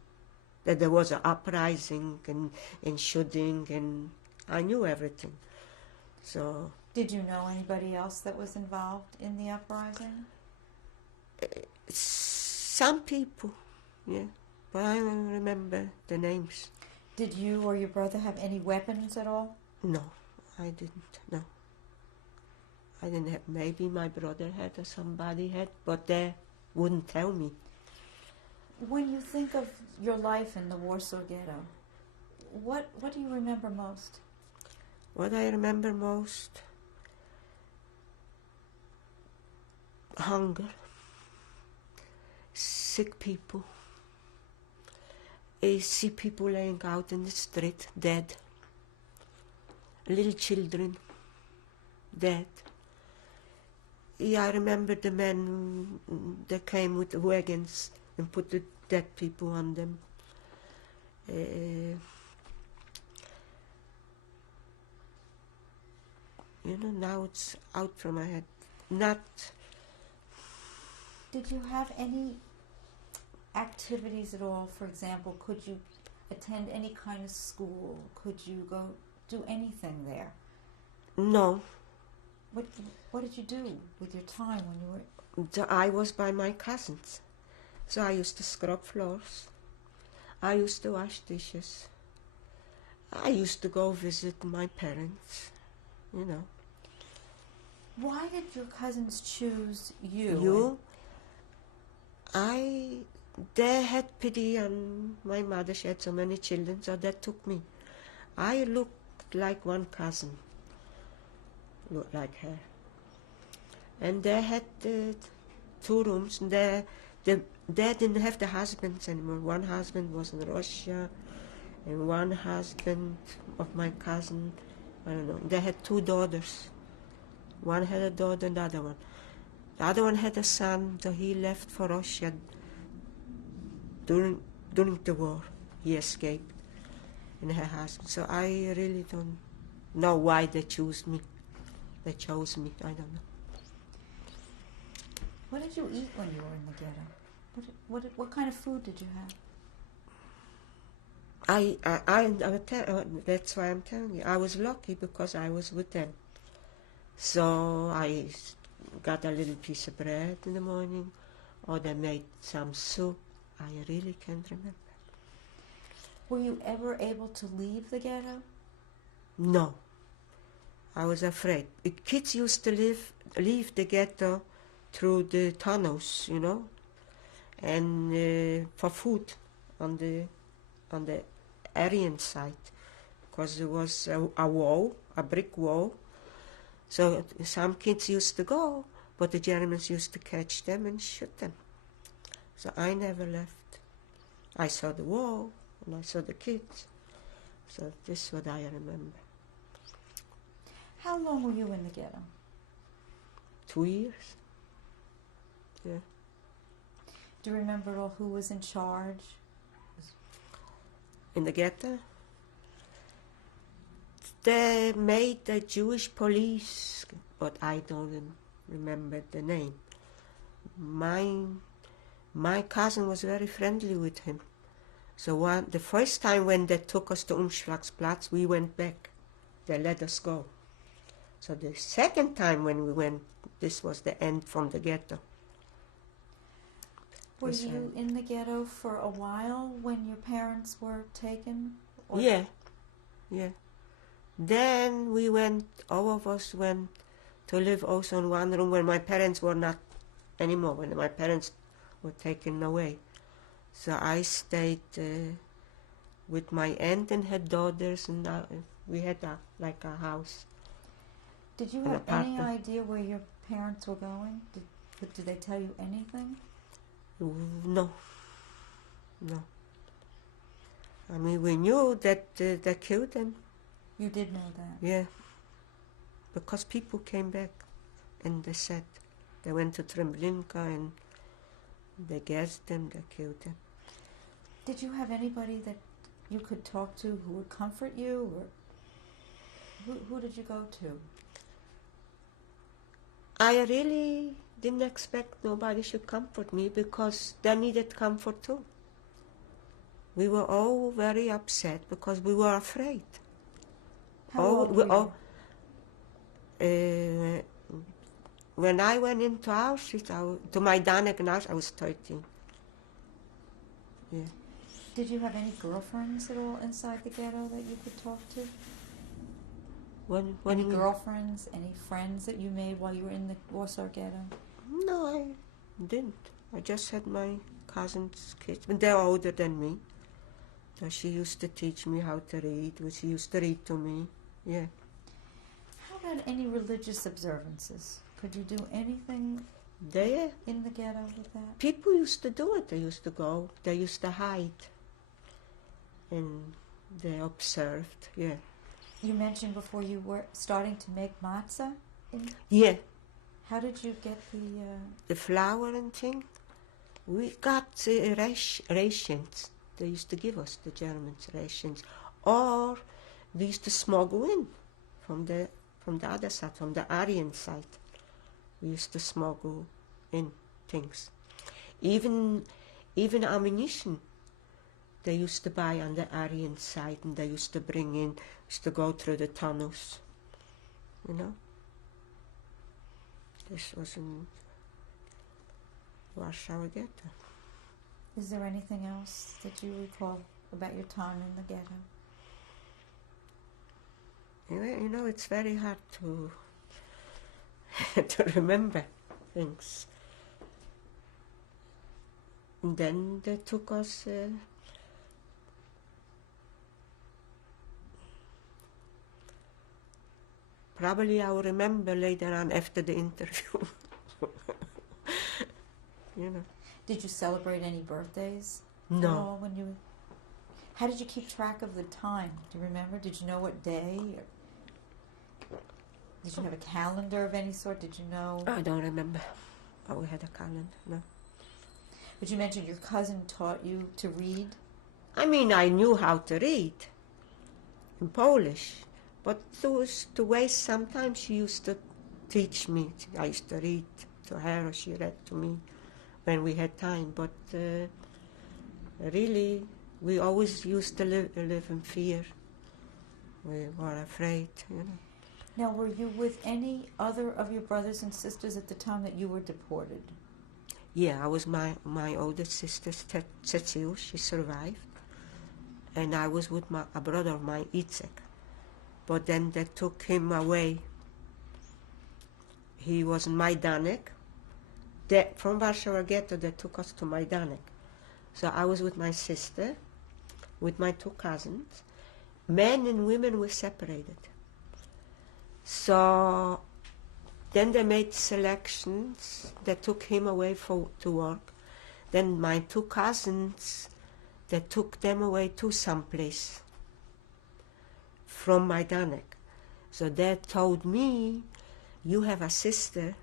that there was an uprising and shooting, and I knew everything. So. Did you know anybody else that was involved in the uprising? Some people, yeah. But I don't remember the names. Did you or your brother have any weapons at all? No, I didn't, no. I didn't have, maybe my brother had or somebody had, but they wouldn't tell me. When you think of your life in the Warsaw Ghetto, what do you remember most? What I remember most? Hunger, sick people. I see people laying out in the street, dead. Little children, dead. Yeah, I remember the men that came with the wagons and put the dead people on them. now it's out from my head. Not. Did you have any activities at all? For example, could you attend any kind of school? Could you go do anything there? No. What did you do with your time when you were? I was by my cousins. So I used to scrub floors. I used to wash dishes. I used to go visit my parents, Why did your cousins choose you? You? They had pity on my mother. She had so many children, so they took me. I looked like one cousin, looked like her. And they had 2 rooms. And they didn't have the husbands anymore. One husband was in Russia, and one husband of my cousin, I don't know. They had 2 daughters. One had a daughter and the other one. The other one had a son, so he left for Russia during the war. He escaped, and her husband. So I really don't know why they chose me. They chose me. I don't know. What did you eat when you were in the ghetto? What kind of food did you have? That's why I'm telling you. I was lucky because I was with them. So I got a little piece of bread in the morning, or they made some soup. I really can't remember. Were you ever able to leave the ghetto? No. I was afraid. Kids used to leave the ghetto through the tunnels, and for food on the Aryan side, because there was a wall, a brick wall. So some kids used to go, but the Germans used to catch them and shoot them. So I never left. I saw the wall and I saw the kids. So this is what I remember. How long were you in the ghetto? 2 years. Yeah. Do you remember at all who was in charge? In the ghetto? They made the Jewish police, but I don't remember the name. My cousin was very friendly with him. So the first time when they took us to Umschlagsplatz, we went back. They let us go. So the second time when we went, this was the end from the ghetto. Were you in the ghetto for a while when your parents were taken? Yeah. Then we went, all of us went to live also in one room when my parents were not anymore, when my parents were taken away. So I stayed with my aunt and her daughters, and we had a house. Did you have any idea where your parents were going? Did they tell you anything? No. I mean, we knew that they killed them. You did know that? Yeah. Because people came back and they said they went to Treblinka and they gassed them, they killed them. Did you have anybody that you could talk to who would comfort you? Or who did you go to? I really didn't expect nobody should comfort me because they needed comfort too. We were all very upset because we were afraid. How old were you? When I went into Auschwitz, to my Danegnash, I was 13. Yeah. Did you have any girlfriends at all inside the ghetto that you could talk to? Any girlfriends, any friends that you made while you were in the Warsaw Ghetto? No, I didn't. I just had my cousin's kids, but they're older than me. So she used to teach me how to read, she used to read to me, yeah. How about any religious observances? Could you do anything There, in the ghetto with that? people used to do it. They used to go, they used to hide. And they observed, yeah. You mentioned before you were starting to make matzah. Yeah, How did you get the flour and thing. We got rations. They used to give us, the Germans, rations. Or we used to smuggle in from from the other side, from the Aryan side. We used to smuggle in things. Even ammunition they used to buy on the Aryan side, and they used to bring in, used to go through the tunnels, you know. This was in Warsaw Ghetto. Is there anything else that you recall about your time in the ghetto? You know, it's very hard to to remember things. And then they took us. Probably I will remember later on after the interview. You know. Did you celebrate any birthdays? No. At all when you? How did you keep track of the time? Do you remember? Did you know what day? Or did you have a calendar of any sort? Did you know? I don't remember. Oh, we had a calendar, no. But you mentioned your cousin taught you to read. I mean, I knew how to read in Polish, but to waste sometimes she used to teach me. I used to read to her, or she read to me when we had time. But really, we always used to live in fear. We were afraid, you know. Now, were you with any other of your brothers and sisters at the time that you were deported? Yeah, I was my older sister, Cecil, she survived. And I was with a brother of mine, Itzek. But then they took him away. He was in Majdanek. From Warsaw Ghetto, they took us to Majdanek. So I was with my sister, with my two cousins. Men and women were separated. So then they made selections. They took him away to work. Then my two cousins, they took them away to someplace from Majdanek. So they told me, you have a sister,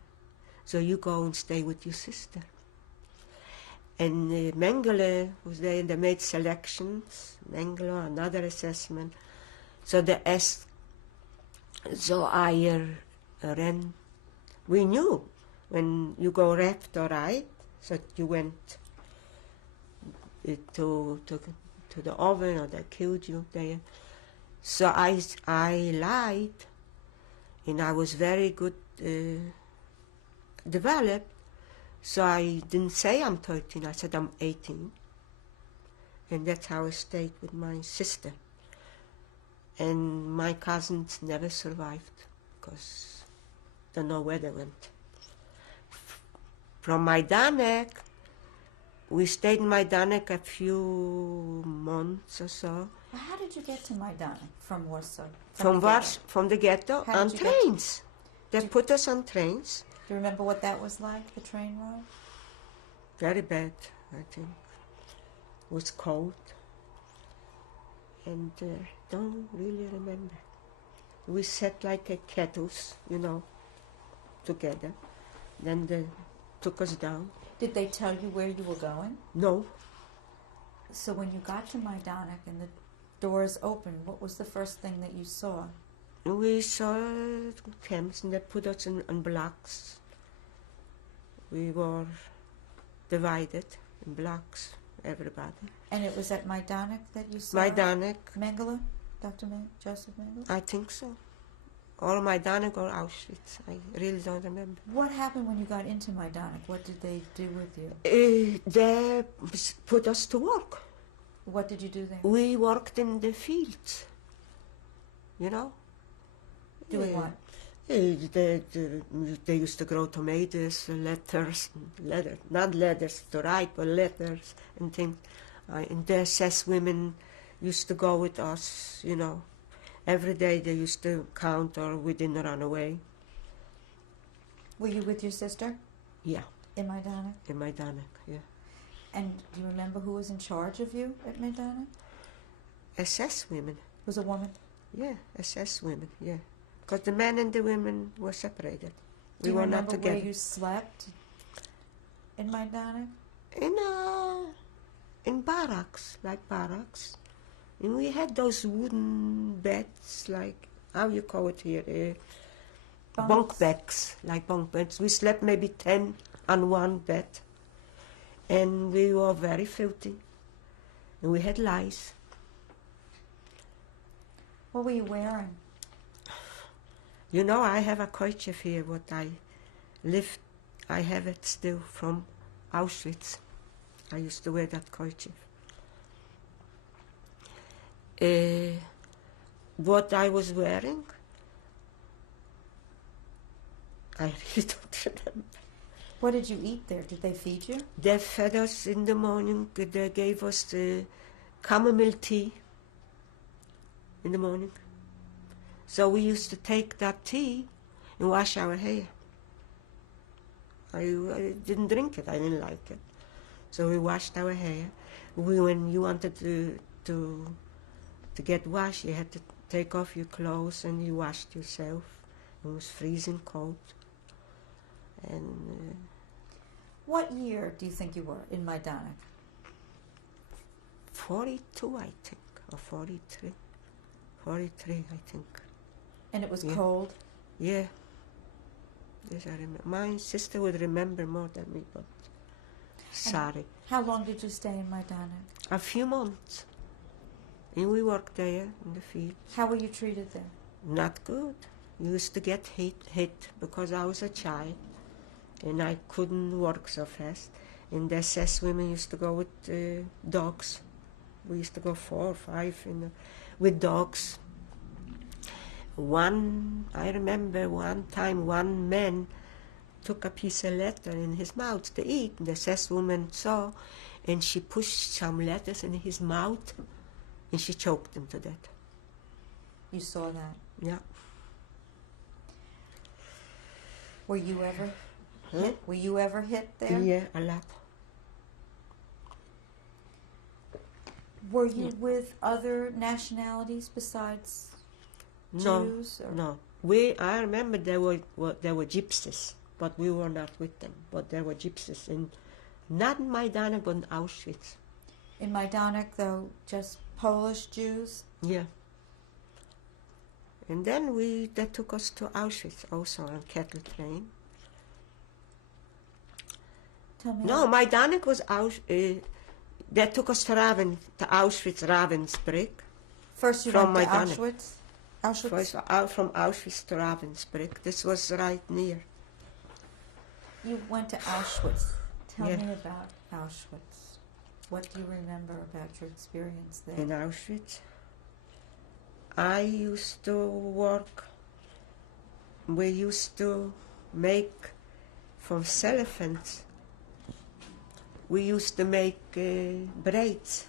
so you go and stay with your sister. And Mengele was there, and they made selections, Mengele, another assessment. So they asked, so I ran. We knew when you go left or right, so you went to the oven, or they killed you there. So I lied, and I was very good developed. So I didn't say I'm 13, I said I'm 18. And that's how I stayed with my sister. And my cousins never survived, because don't know where they went. From Majdanek, we stayed in Majdanek a few months or so. Well, how did you get to Majdanek from Warsaw? From the ghetto, How on did you get trains. They put us on trains. Do you remember what that was like, the train ride? Very bad, I think. It was cold. And don't really remember. We sat like a kettles, you know, together. Then they took us down. Did they tell you where you were going? No. So when you got to Majdanek and the doors opened, what was the first thing that you saw? We saw camps, and they put us in blocks. We were divided in blocks, everybody. And it was at Majdanek that you saw Majdanek, Mengele? Dr. Joseph Mengele? I think so. Or Majdanek or Auschwitz. I really don't remember. What happened when you got into Majdanek? What did they do with you? They put us to work. What did you do there? We worked in the fields, you know. Doing what? They used to grow tomatoes, leather, not leathers to write, but letters and things. And the SS women used to go with us, you know. Every day they used to count, or we didn't run away. Were you with your sister Yeah, in Majdanek? in Majdanek, yeah. And do you remember who was in charge of you at Majdanek? SS women, Was a woman? yeah, SS women, yeah. Because the men and the women were separated. Do you were remember not together. where you slept in Majdanek? In barracks, like barracks. And we had those wooden beds, like, how you call it here, bunk beds, like bunk beds. We slept maybe 10 on one bed. And we were very filthy. And we had lice. What were you wearing? You know, I have a kerchief here, what I have it still from Auschwitz. I used to wear that kerchief. What I was wearing, I really don't remember. What did you eat there? Did they feed you? They fed us in the morning. They gave us the chamomile tea in the morning. So we used to take that tea and wash our hair. I didn't drink it. I didn't like it. So we washed our hair. When you wanted to get washed, you had to take off your clothes and you washed yourself. It was freezing cold. And What year do you think you were in Majdanek? 42, I think, or 43. 43, I think. And it was Yeah. cold? Yeah. Yes, I remember. My sister would remember more than me, but sorry. How long did you stay in Majdanek? A few months. And we worked there in the field. How were you treated there? Not good. Used to get hit because I was a child and I couldn't work so fast. And the SS women used to go with dogs. We used to go 4 or 5 with dogs. I remember one time one man took a piece of letter in his mouth to eat. And the SS woman saw and she pushed some letters in his mouth and she choked him to death. You saw that. Yeah. Were you ever Huh? hit? Were you ever hit there? Yeah, a lot. Were you with other nationalities besides No, Jews? Or? no. I remember there were gypsies, but we were not with them. But there were gypsies not in Majdanek, but in Auschwitz. In Majdanek, though, just Polish Jews? Yeah. And then they took us to Auschwitz also on cattle train. Tell me. No, Majdanek was they took us to Auschwitz, Ravensbrück. First you from went to Majdanek. Auschwitz? Auschwitz? First, from Auschwitz to Ravensbrück. This was right near. You went to Auschwitz. Tell Yeah. me about Auschwitz. What do you remember about your experience there? In Auschwitz. I used to work. We used to make from cellophans. We used to make braids.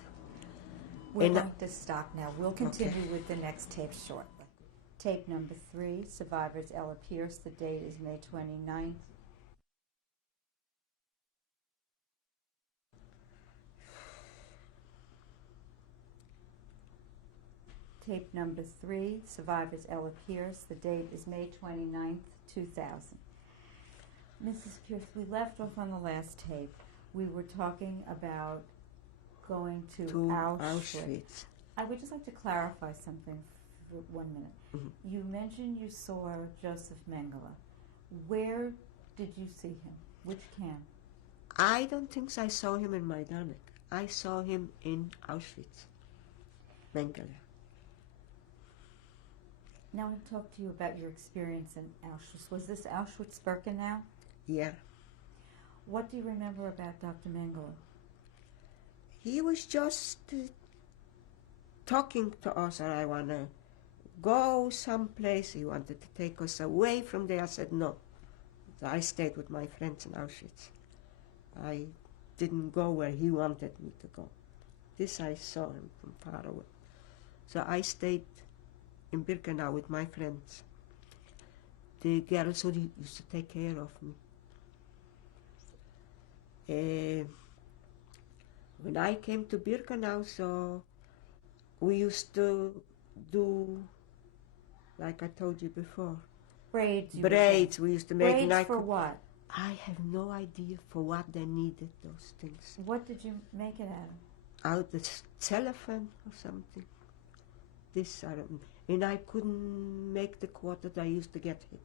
We're in- going to stop now. We'll continue with the next tape shortly. Tape number 3, survivors Ella Pierce. The date is May 29th. Tape number 3, survivors Ella Pierce. The date is May 29th, 2000. Mrs. Pierce, we left off on the last tape. We were talking about going to Auschwitz. I would just like to clarify something for 1 minute. Mhm. You mentioned you saw Joseph Mengele. Where did you see him? Which camp? I don't think I saw him in Majdanek. I saw him in Auschwitz. Mengele. Now I'll talk to you about your experience in Auschwitz. Was this Auschwitz-Birkenau? Yeah. What do you remember about Dr. Mengele? He was just talking to us, and I want to go someplace. He wanted to take us away from there. I said no. I stayed with my friends in Auschwitz. I didn't go where he wanted me to go. This I saw him from far away. So I stayed in Birkenau with my friends. The girls who used to take care of me. When I came to Birkenau, so we used to do, like I told you before, Braids. braids. We used to make Braids Nike. for what? I have no idea for what they needed those things. What did you make it out of? Out the cellophane or something. This I don't. And I couldn't make the quarters. I used to get hit.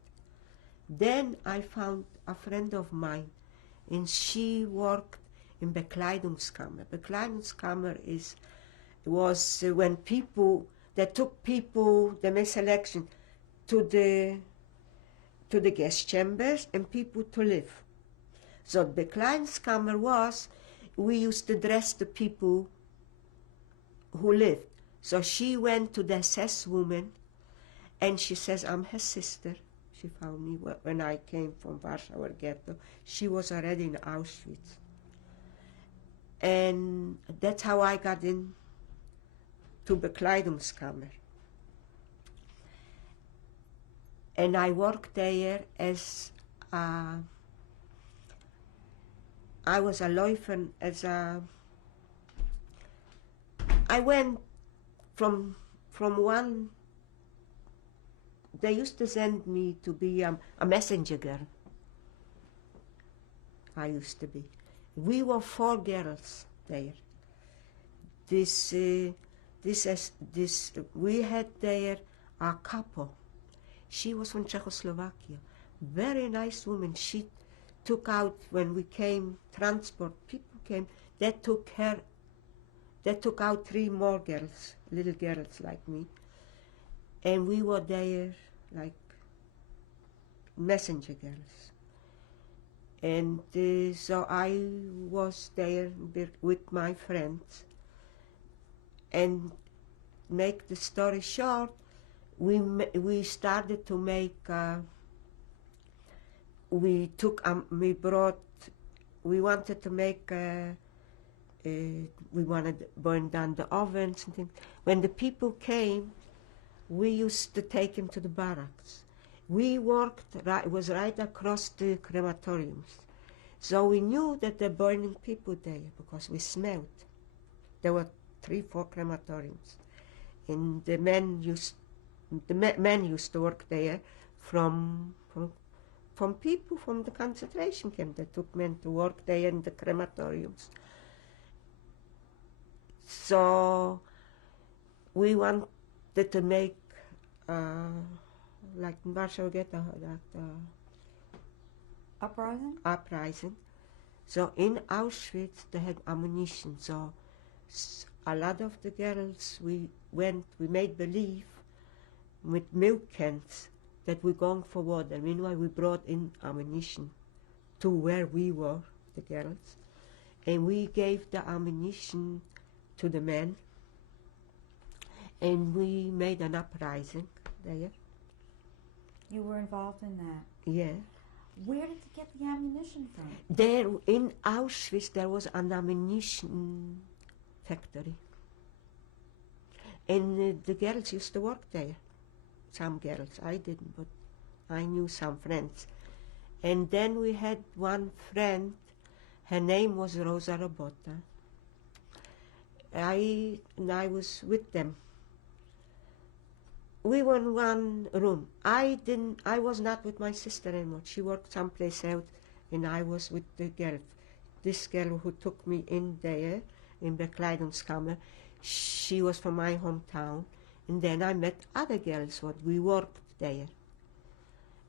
Then I found a friend of mine, and she worked in Bekleidungskammer. Bekleidungskammer was when people, they took people, they made selection to the guest chambers and people to live. So Bekleidungskammer was, we used to dress the people who lived. So she went to the SS woman, and she says, I'm her sister. She found me when I came from Warsaw ghetto. She was already in Auschwitz. And that's how I got in to Bekleidungskammer. And I worked there as I was a Läufer, I went from one, they used to send me to be a messenger girl. I used to be. We were 4 girls there. We had there a couple. She was from Czechoslovakia. Very nice woman. She took out, when we came, transport, people came, they took out 3 more girls, little girls like me. And we were there like messenger girls. And so I was there with my friends. And make the story short, we started to make, we wanted to make, we wanted to burn down the ovens and things. When the people came, we used to take them to the barracks. We worked, it was right across the crematoriums. So we knew that they're burning people there because we smelled. There were 3-4 crematoriums. And the men used to work there from people from the concentration camp. They took men to work there in the crematoriums. So we wanted to make, like in Warsaw Ghetto, uprising. So in Auschwitz they had ammunition. So a lot of the girls, we made believe with milk cans that we're going for water. Meanwhile, we brought in ammunition to where we were, the girls, and we gave the ammunition to the men, and we made an uprising there. You were involved in that. Yeah. Where did you get the ammunition from? There in Auschwitz, there was an ammunition factory, and the girls used to work there. Some girls, I didn't, but I knew some friends. And then we had one friend, her name was Rosa Robota. I was with them. We were in one room. I was not with my sister anymore. She worked someplace else, and I was with the girl. This girl who took me in there, in Bekleidungskammer, she was from my hometown. And then I met other girls, we worked there.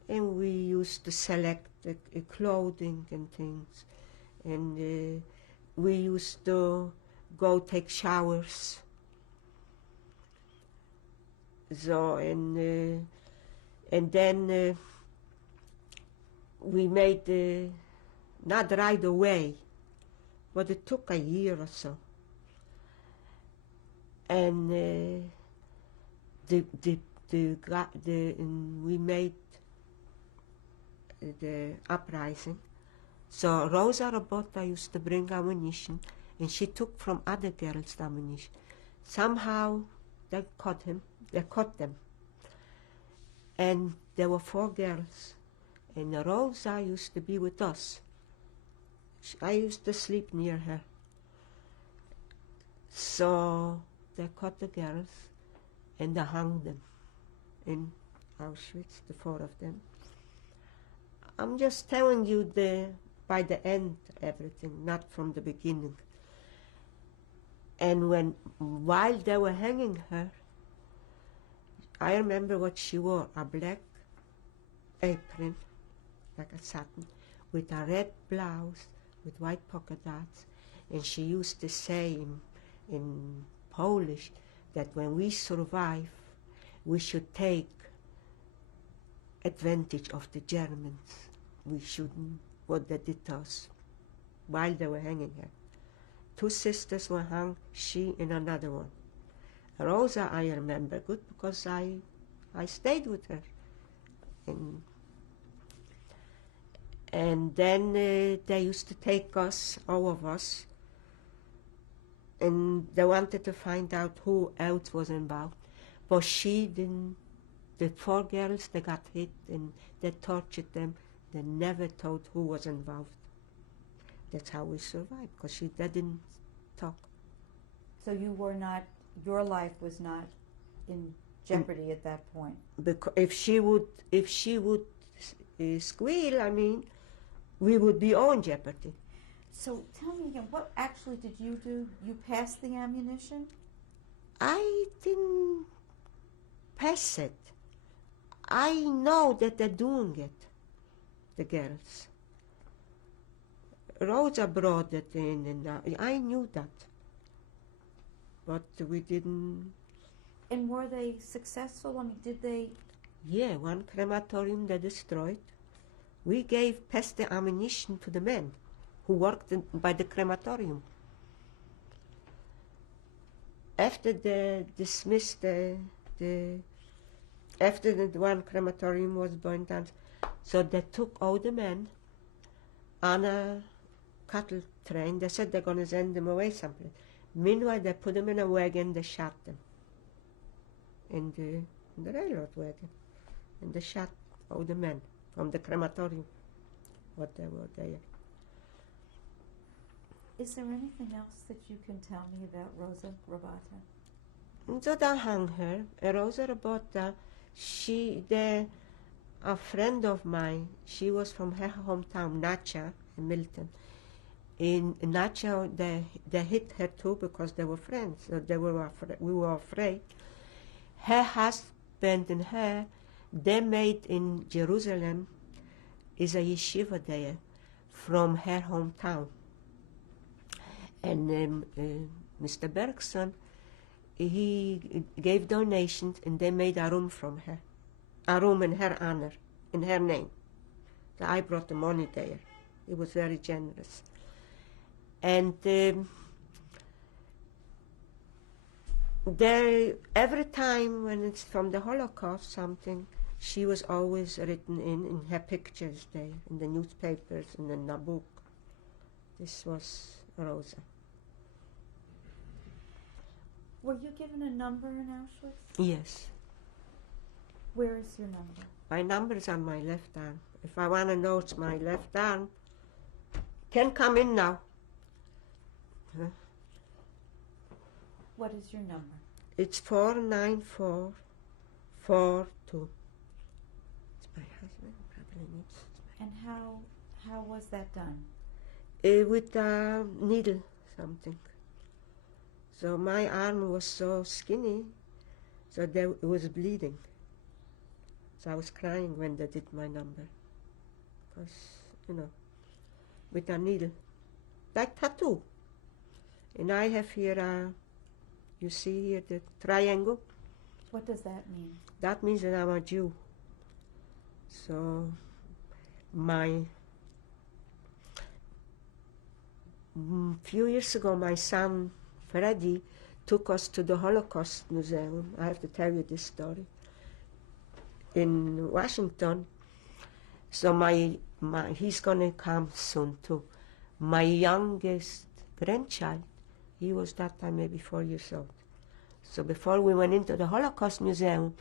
And we used to select the clothing and things. And we used to go take showers. So, and then we made, not right away, but it took a year or so. And we made the uprising. So Rosa Robota used to bring ammunition, and she took from other girls the ammunition. Somehow they caught them, and there were 4 girls, and Rosa used to be with us. I used to sleep near her. So they caught the girls, and they hung them in Auschwitz, the 4 of them. I'm just telling you by the end, everything, not from the beginning. And while they were hanging her, I remember what she wore, a black apron like a satin, with a red blouse with white polka dots. And she used to say in Polish that when we survive, we should take advantage of the Germans. We shouldn't, what they did to us while they were hanging her. 2 sisters were hung, she and another one. Rosa I remember good because I stayed with her. And then they used to take us, all of us, and they wanted to find out who else was involved. But she didn't. The 4 girls, they got hit and they tortured them. They never told who was involved. That's how we survived, because they didn't talk. So you were not, your life was not in jeopardy at that point. Because if she would squeal, I mean, we would be all in jeopardy. So tell me again, what actually did you do? You passed the ammunition? I didn't pass it. I know that they're doing it, the girls. Rosa brought it in, and I knew that. But we didn't. And were they successful? I mean, did they? Yeah, one crematorium they destroyed. We passed the ammunition to the men who worked by the crematorium. After they dismissed after the one crematorium was burned down, so they took all the men on a cattle train. They said they're going to send them away someplace. Meanwhile, they put them in a wagon, they shot them in the railroad wagon. And they shot all the men from the crematorium, what they were there. Is there anything else that you can tell me about Rosa Rabata? So they hung her. Rosa Rabata, a friend of mine, she was from her hometown, Nacha, in Milton. In Nacha, they hit her too because they were friends. So we were afraid. Her husband and her, they made in Jerusalem, is a yeshiva there from her hometown. And Mr. Bergson, he gave donations and they made a room from her, a room in her honor, in her name. So I brought the money there. It was very generous. And every time when it's from the Holocaust something, she was always written in her pictures there, in the newspapers and in the book. This was Rosa. Were you given a number in Auschwitz? Yes. Where is your number? My number is on my left arm. If I want to know it's my left arm, can come in now. Huh? What is your number? It's 49442. It's my husband, probably needs. And how was that done? With a needle, something. So my arm was so skinny, so it was bleeding. So I was crying when they did my number. Because, with a needle. Like tattoo. And I have here, you see here the triangle? What does that mean? That means that I'm a Jew. So few years ago, my son Freddie took us to the Holocaust Museum. I have to tell you this story. In Washington. So he's gonna come soon too. My youngest grandchild, he was that time maybe 4 years old. So before we went into the Holocaust Museum,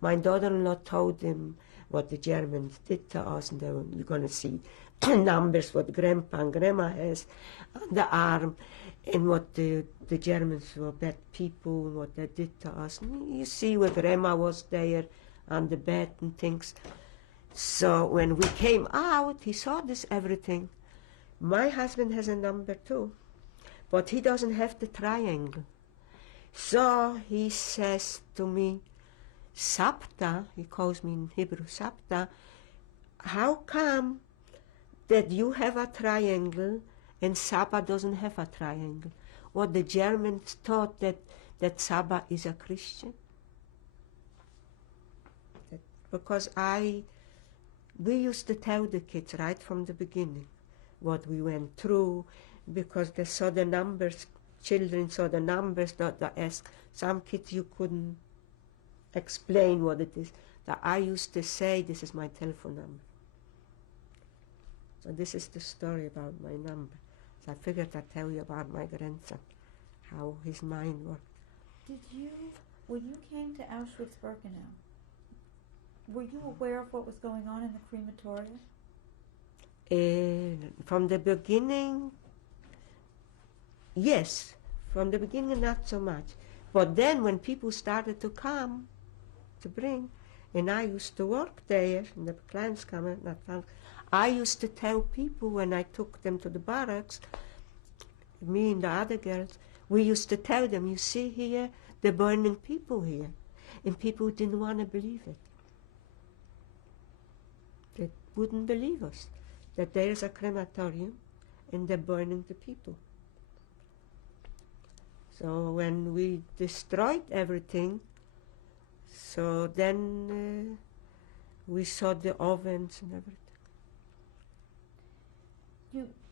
my daughter-in-law told him what the Germans did to us, and you're going to see numbers what Grandpa and Grandma has on the arm, and what the Germans were bad people, what they did to us. And you see where Grandma was there on the bed and things. So when we came out, he saw this everything. My husband has a number too, but he doesn't have the triangle. So he says to me, Sapta, he calls me in Hebrew Sapta, how come that you have a triangle and Saba doesn't have a triangle. What the Germans thought that Saba is a Christian. Because we used to tell the kids right from the beginning what we went through, because they saw the numbers, children saw the numbers, not the S. Some kids you couldn't explain what it is. That I used to say, this is my telephone number. So this is the story about my number. So I figured I'd tell you about my grandson, how his mind worked. Did you, when you came to Auschwitz-Birkenau, were you aware of what was going on in the crematorium? From the beginning, yes. From the beginning, not so much. But then when people started to come to bring, and I used to work there in the Kleinkammer, I used to tell people when I took them to the barracks, me and the other girls, we used to tell them, you see here, they're burning people here. And people didn't want to believe it. They wouldn't believe us, that there is a crematorium and they're burning the people. So when we destroyed everything, so then we saw the ovens and everything.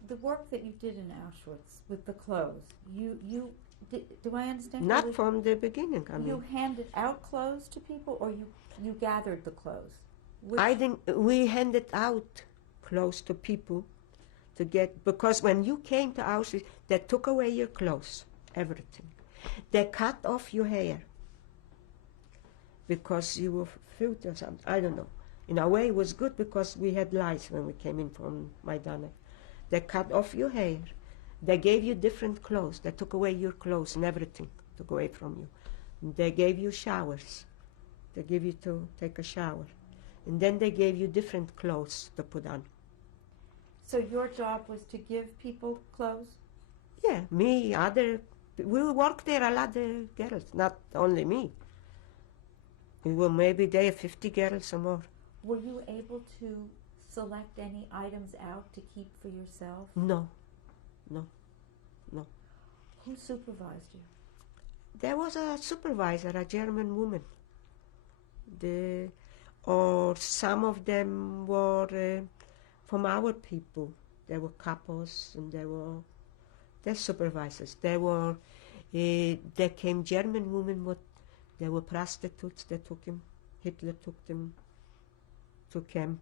The work that you did in Auschwitz with the clothes, do I understand? Not from the beginning, I mean. You handed out clothes to people, or you gathered the clothes? We handed out clothes to people to get, because when you came to Auschwitz, they took away your clothes, everything. They cut off your hair because you were filthy or something, I don't know. In a way it was good because we had lice when we came in from Majdanek. They cut off your hair. They gave you different clothes. They took away your clothes and everything, took away from you. And they gave you showers. They gave you to take a shower. And then they gave you different clothes to put on. So your job was to give people clothes? Yeah, me, we worked there a lot of girls, not only me. We were maybe there 50 girls or more. Were you able to select any items out to keep for yourself? No. Who supervised you? There was a supervisor, a German woman. Or some of them were from our people. They were couples and they're supervisors. There came German women, but they were prostitutes. Hitler took them to camp.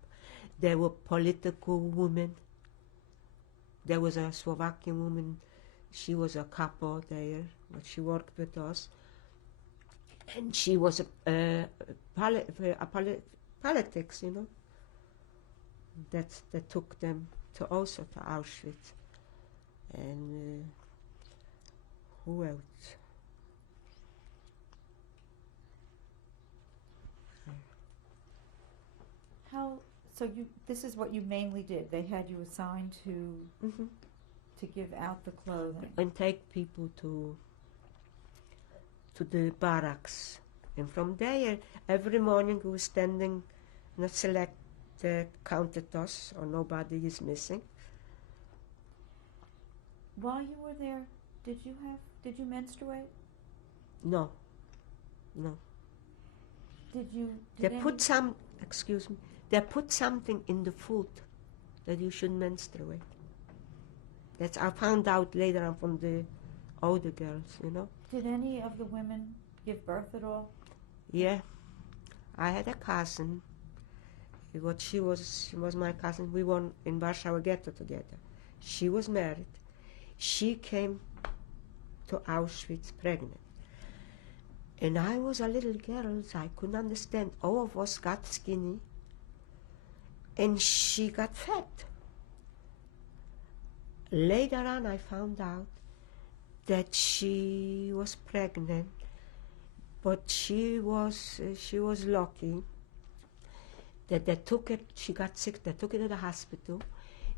There were political women. There was a Slovakian woman. She was a couple there, but she worked with us. And she was politics, you know. They took them also to Auschwitz. And who else? This is what you mainly did. They had you assigned to give out the clothing. And take people to the barracks. And from there, every morning we were standing and select counted us, or nobody is missing. While you were there, did you menstruate? No. They put something in the food that you should menstruate. That's I found out later on from the older girls, you know. Did any of the women give birth at all? Yeah. I had a cousin. She was my cousin. We were in Warsaw Ghetto together. She was married. She came to Auschwitz pregnant. And I was a little girl, so I couldn't understand. All of us got skinny. And she got fat. Later on, I found out that she was pregnant, but she was lucky that they took it. She got sick. They took her to the hospital.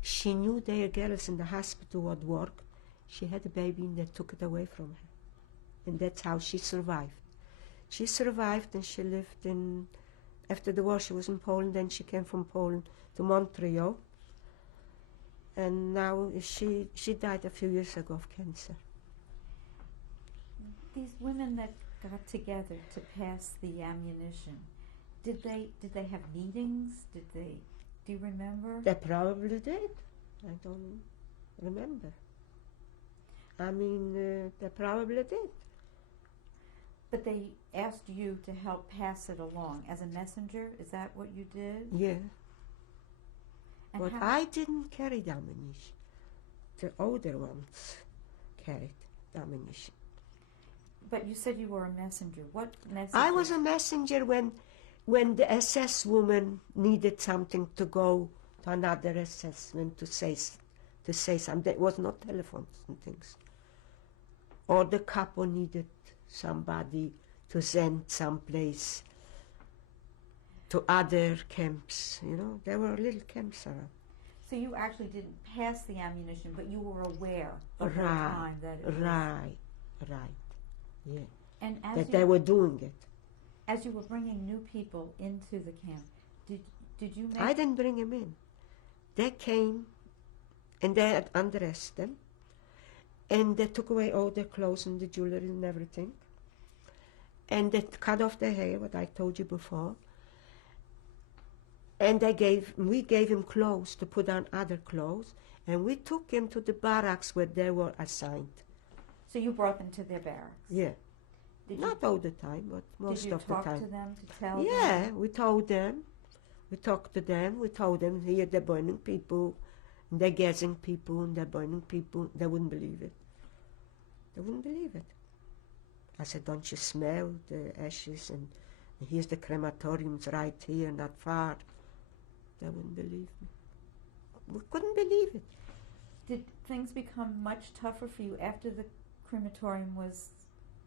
She knew their girls in the hospital would work. She had a baby, and they took it away from her, and that's how she survived. She survived, and she lived in. After the war, she was in Poland. Then she came from Poland to Montreal. and now she died a few years ago of cancer. These women that got together to pass the ammunition, did they have meetings? Do you remember? They probably did. I don't remember. I mean, they probably did. But they asked you to help pass it along as a messenger? Is that what you did? Yeah. And But how- I didn't carry the ammunition. The older ones carried the ammunition. But you said you were a messenger. What messenger? I was a messenger when the SS woman needed something to go to another SS woman to say something. There was no telephones and things. Or the couple needed somebody to send someplace to other camps. You know, there were little camps around. So you actually didn't pass the ammunition, but you were aware of the Right, time that it was. right. Yeah, And that they were doing it. as you were bringing new people into the camp, did you make? I didn't bring them in. They came and they had undressed them and they took away all their clothes and the jewelry and everything. And they cut off their hair, what I told you before. And we gave him clothes to put on other clothes, and we took him to the barracks where they were assigned. So you brought them to their barracks. Yeah. Did Not all the time, but most Did you of the talk time. to them to tell Yeah, them? we told them. We talked to them. We told them, here they're burning people, and they're gassing people, and they're burning people. They wouldn't believe it. They wouldn't believe it. I said, don't you smell the ashes? And here's the crematoriums right here, not far. They wouldn't believe me. We couldn't believe it. Did things become much tougher for you after the crematorium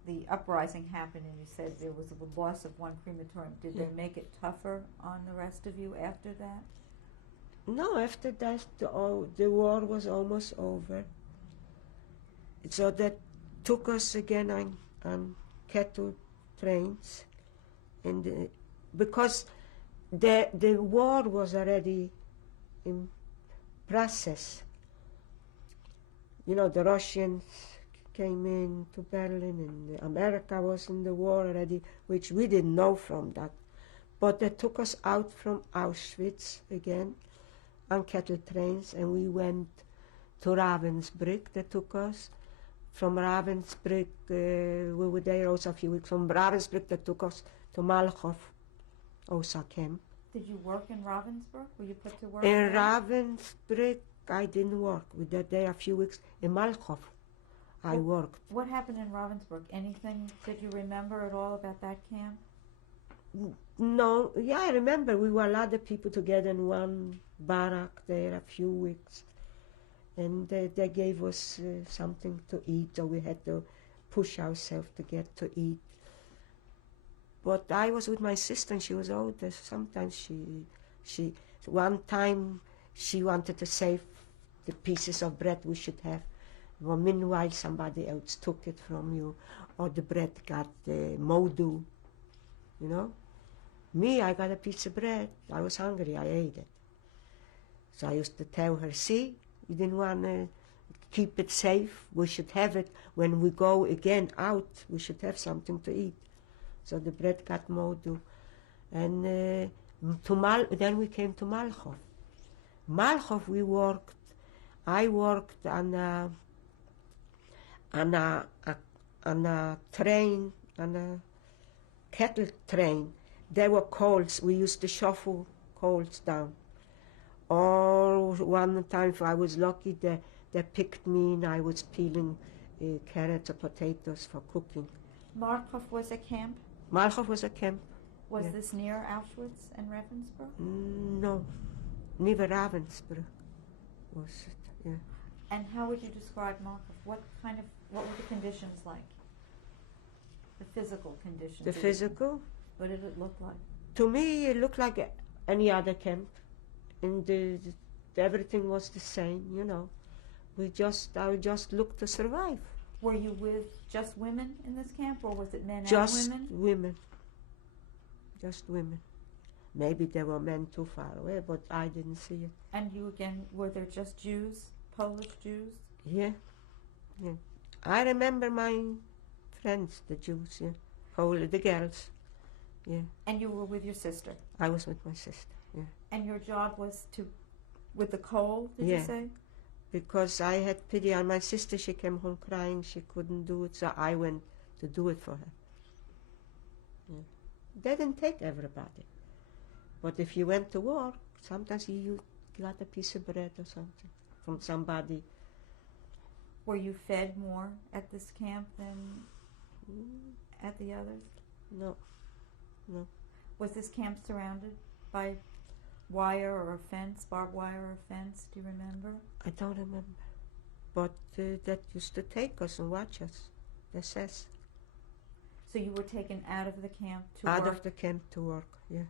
the uprising happened and you said there was a loss of one crematorium? Did they make it tougher on the rest of you after that? No, after that, the war was almost over. So that took us again on cattle trains, and because the war was already in process. You know, the Russians came in to Berlin, and America was in the war already, which we didn't know from that. But they took us out from Auschwitz again on cattle trains, and we went to Ravensbrück. They took us from Ravensbrück. We were there also a few weeks. From Ravensbrück, they took us to Malchow, also camp. Did you work in Ravensbrück? Were you put to work In there? Ravensbrück, I didn't work. We were there a few weeks. In Malchow, I worked. What happened in Ravensbrück? Anything that you remember at all about that camp? No, yeah, I remember we were a lot of people together in one barrack there a few weeks. And they gave us something to eat, so we had to push ourselves to get to eat. But I was with my sister, and she was older. Sometimes one time she wanted to save the pieces of bread we should have. Well, meanwhile, somebody else took it from you, or the bread got mildew, you know. Me, I got a piece of bread. I was hungry, I ate it. So I used to tell her, see, you didn't want to keep it safe. We should have it when we go again out. We should have something to eat. So the bread got mildew. And then we came to Malchow. Malchow, I worked on a train, on a cattle train. There were coals. We used to shuffle coals down. Or one time, if I was lucky, they picked me and I was peeling carrots or potatoes for cooking. Markov was a camp? Malchow was a camp. Was Yeah. this near Auschwitz and Ravensbrück? No, never Ravensbrück was it, yeah. And how would you describe Markov? What were the conditions like? The physical conditions. The physical? What did it look like? To me, it looked like any other camp. And everything was the same, you know. I just looked to survive. Were you with just women in this camp, or was it men Just and women? women. Just women. Maybe there were men too far away, but I didn't see it. And you again, were there just Jews, Polish Jews? Yeah, yeah. I remember my friends, the Jews, yeah. Only the girls, yeah. And you were with your sister? I was with my sister, yeah. And your job was with the coal, did Yeah. you say? Because I had pity on my sister. She came home crying. She couldn't do it, so I went to do it for her. Yeah. They didn't take everybody. But if you went to work, sometimes you got a piece of bread or something from somebody. Were you fed more at this camp than at the others? No, no. Was this camp surrounded by wire or a fence, barbed wire or a fence? Do you remember? I don't remember. But that used to take us and watch us, the SS. So you were taken out of the camp to Out work? of the camp to work, yeah.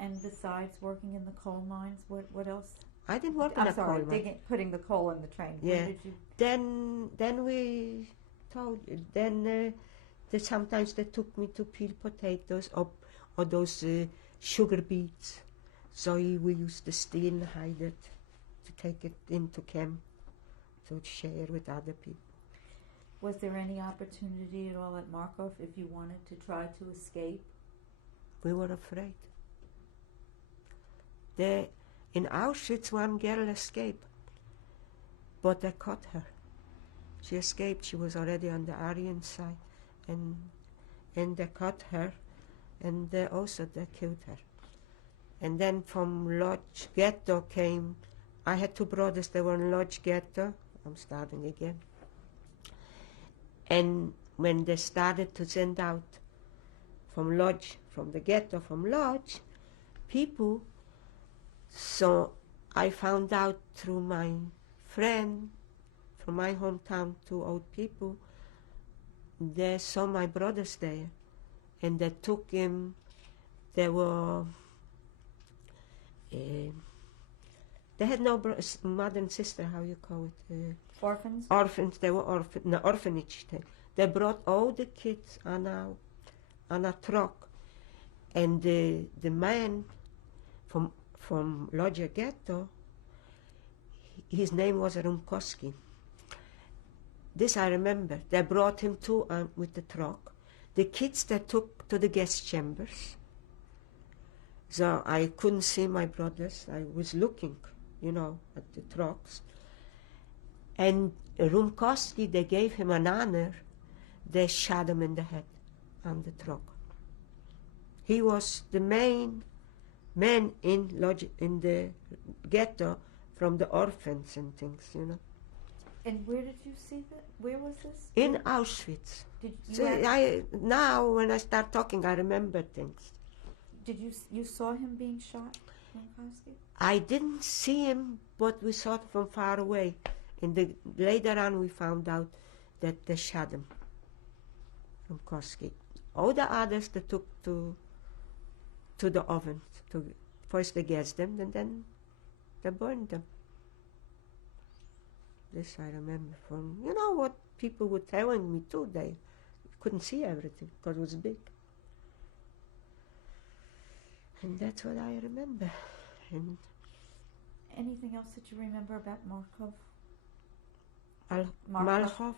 And besides working in the coal mines, what else? I didn't work in I'm a sorry, coal mine. putting the coal in the train. Yeah. When did you? Then we told you. Then sometimes they took me to peel potatoes or those sugar beets. So we used to steal and hide it to take it into camp to share with other people. Was there any opportunity at all at Markov if you wanted to try to escape? We were afraid. In Auschwitz, one girl escaped, but they caught her. She escaped. She was already on the Aryan side, and they caught her, and they killed her. And then from Lodz Ghetto came. I had two brothers. They were in Lodz Ghetto. I'm starting again. And when they started to send out from Lodz, from the ghetto, from Lodz, people. So I found out through my friend from my hometown, two old people, they saw my brothers there, and they took him. They were, they had no mother and sister, how you call it? Orphans? Orphans. They were orphanage thing. They brought all the kids on a truck, and the man from Lodz Ghetto, his name was Rumkowski. This I remember. They brought him too with the truck. The kids they took to the gas chambers. So I couldn't see my brothers. I was looking, at the trucks. And Rumkowski, they gave him an honor. They shot him in the head on the truck. He was the main man in the ghetto from the orphans and things, And where did you see that? Where was this? In Auschwitz. Did you So now when I start talking, I remember things. Did you saw him being shot, Rumkowski? I didn't see him, but we saw it from far away. And later on, we found out that they shot him, Rumkowski. All the others they took to the oven. First they gassed them, and then they burned them. This I remember from, what people were telling me too. They couldn't see everything because it was big. And that's what I remember. And Anything else that you remember about Markov? Malachov?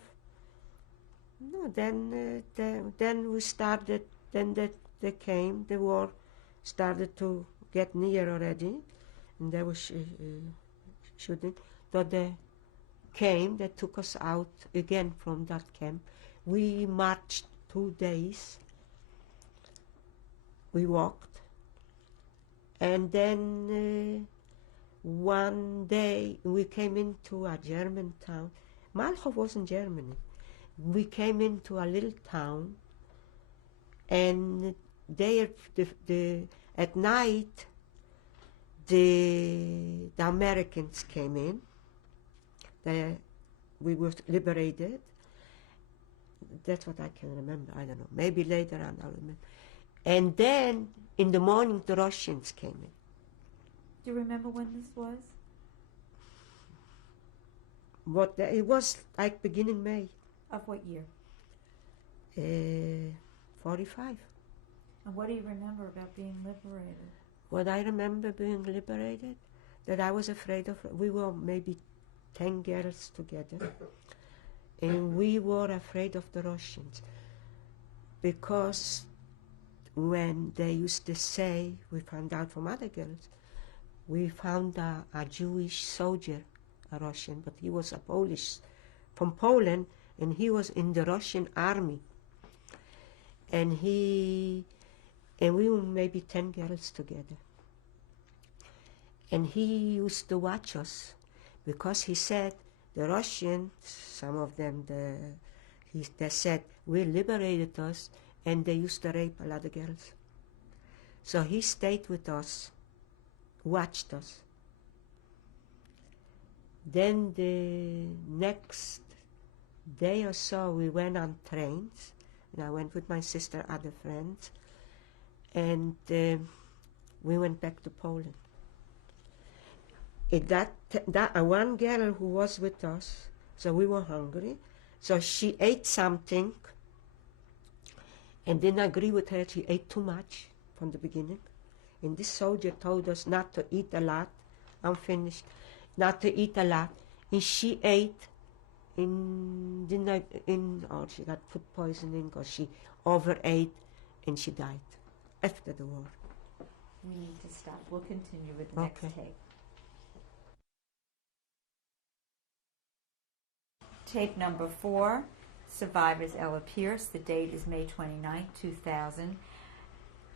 No, then we started, then they came, the war started to get near already, and they were shooting. So they came, they took us out again from that camp. We marched 2 days. We walked. And then one day we came into a German town. Malchow was in Germany. We came into a little town, and there, at night, the Americans came in. We were liberated. That's what I can remember. I don't know. Maybe later on I'll remember. And then in the morning, the Russians came in. Do you remember when this was? It was like beginning May. Of what year? 45. And what do you remember about being liberated? What I remember being liberated, that I was afraid of, we were maybe 10 girls together, and we were afraid of the Russians, because when they used to say, we found out from other girls, we found a Jewish soldier, a Russian, but he was a Polish, from Poland, and he was in the Russian army. And we were maybe 10 girls together. And he used to watch us, because he said, the Russians, some of them, they said, we liberated us, and they used to rape a lot of girls. So he stayed with us, watched us. Then the next day or so, we went on trains, and I went with my sister, other friends, and we went back to Poland. That one girl who was with us, so we were hungry, so she ate something, and didn't agree with her. She ate too much from the beginning, and this soldier told us not to eat a lot. I'm finished. Not to eat a lot, and she ate. Or she got food poisoning, or she overate, and she died after the war. We need to stop. We'll continue with the next tape. Tape number 4, survivors Ella Pierce. The date is May 29, 2000.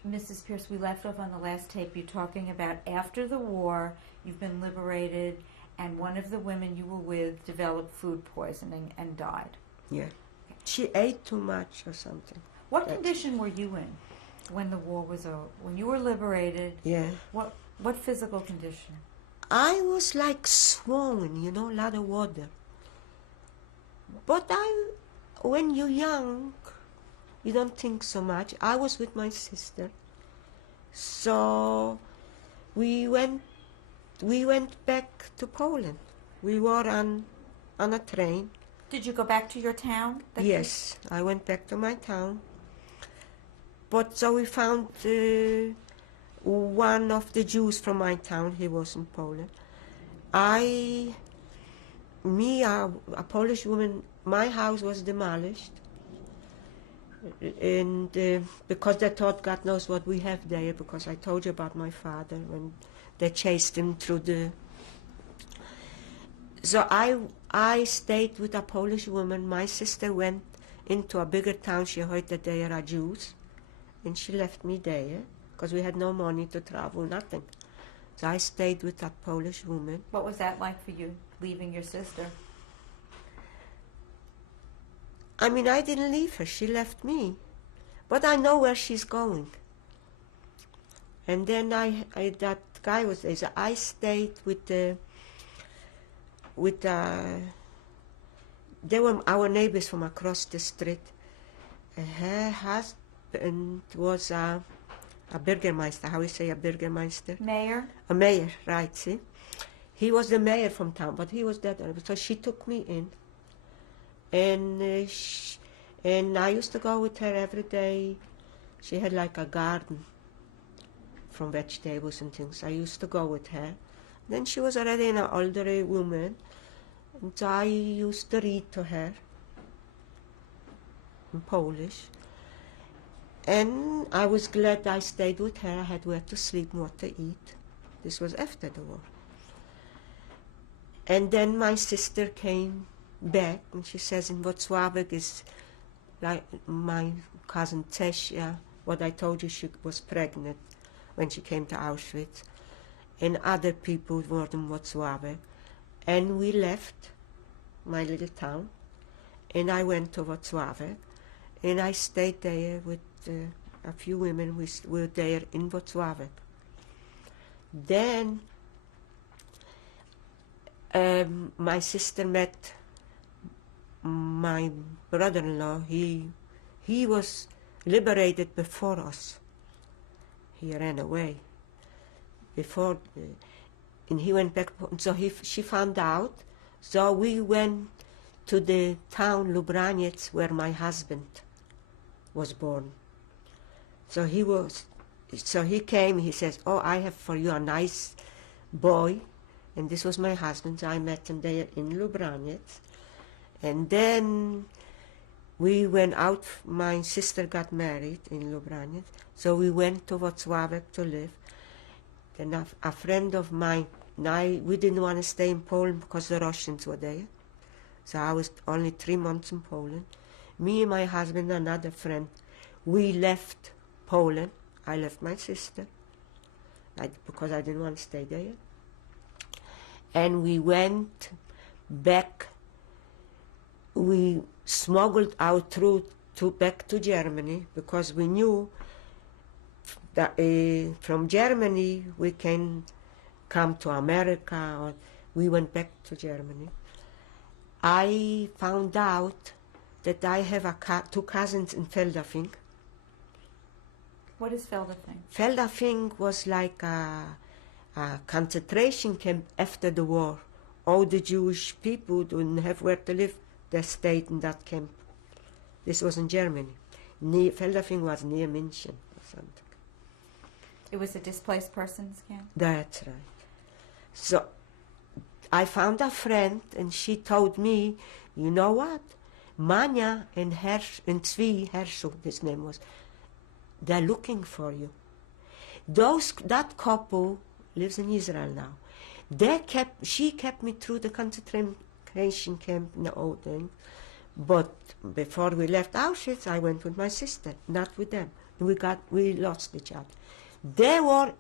Mrs. Pierce, we left off on the last tape you talking about after the war, you've been liberated, and one of the women you were with developed food poisoning and died. Yeah. She ate too much or something. What condition were you in when the war was over? When you were liberated, yeah. What physical condition? I was like swollen, a lot of water. But when you're young, you don't think so much. I was with my sister, so we went back to Poland. We were on a train. Did you go back to your town? Yes, I went back to my town. But so we found one of the Jews from my town. He was in Poland. A Polish woman, my house was demolished. And because they thought, God knows what we have there, because I told you about my father when they chased him through the... So I stayed with a Polish woman. My sister went into a bigger town. She heard that there are Jews, and she left me there because we had no money to travel, nothing. So I stayed with that Polish woman. What was that like for you, leaving your sister? I mean, I didn't leave her. She left me. But I know where she's going. And then that guy was there. So I stayed with they were our neighbors from across the street. Her husband was a Bürgermeister. How we say a Bürgermeister? Mayor? A mayor, right, see? He was the mayor from town, but he was dead. So she took me in. And I used to go with her every day. She had like a garden from vegetables and things. I used to go with her. Then she was already an older woman, and so I used to read to her in Polish. And I was glad I stayed with her. I had where to sleep, what to eat. This was after the war. And then my sister came back, and she says in Wrocław is like my cousin Tessia, what I told you, she was pregnant when she came to Auschwitz, and other people were in Wrocław. And we left my little town, and I went to Wrocław, and I stayed there with a few women. We were there in Wrocław. Then my sister met my brother-in-law. He was liberated before us. He ran away before, and he went back. So she found out. So we went to the town Lubraniec where my husband was born. So he came, he says, oh, I have for you a nice boy. And this was my husband. So I met him there in Lubranec. And then we went out, my sister got married in Lubranec. So we went to Wrocławiec to live. Then a friend of mine, we didn't want to stay in Poland because the Russians were there. So I was only 3 months in Poland. Me and my husband, another friend, we left Poland. I left my sister because I didn't want to stay there. And we went back. We smuggled out back to Germany because we knew that from Germany we can come to America. Or we went back to Germany. I found out that I have two cousins in Feldafing. What is Feldafing? Feldafing was like a concentration camp after the war. All the Jewish people didn't have where to live. They stayed in that camp. This was in Germany. Feldafing was near München or something. It was a displaced persons camp? That's right. So I found a friend, and she told me, you know what? Manya and Zvi Herschel, his name was, they're looking for you. That couple lives in Israel now. She kept me through the concentration camp in the old thing. But before we left Auschwitz, I went with my sister, not with them. We lost each other. They were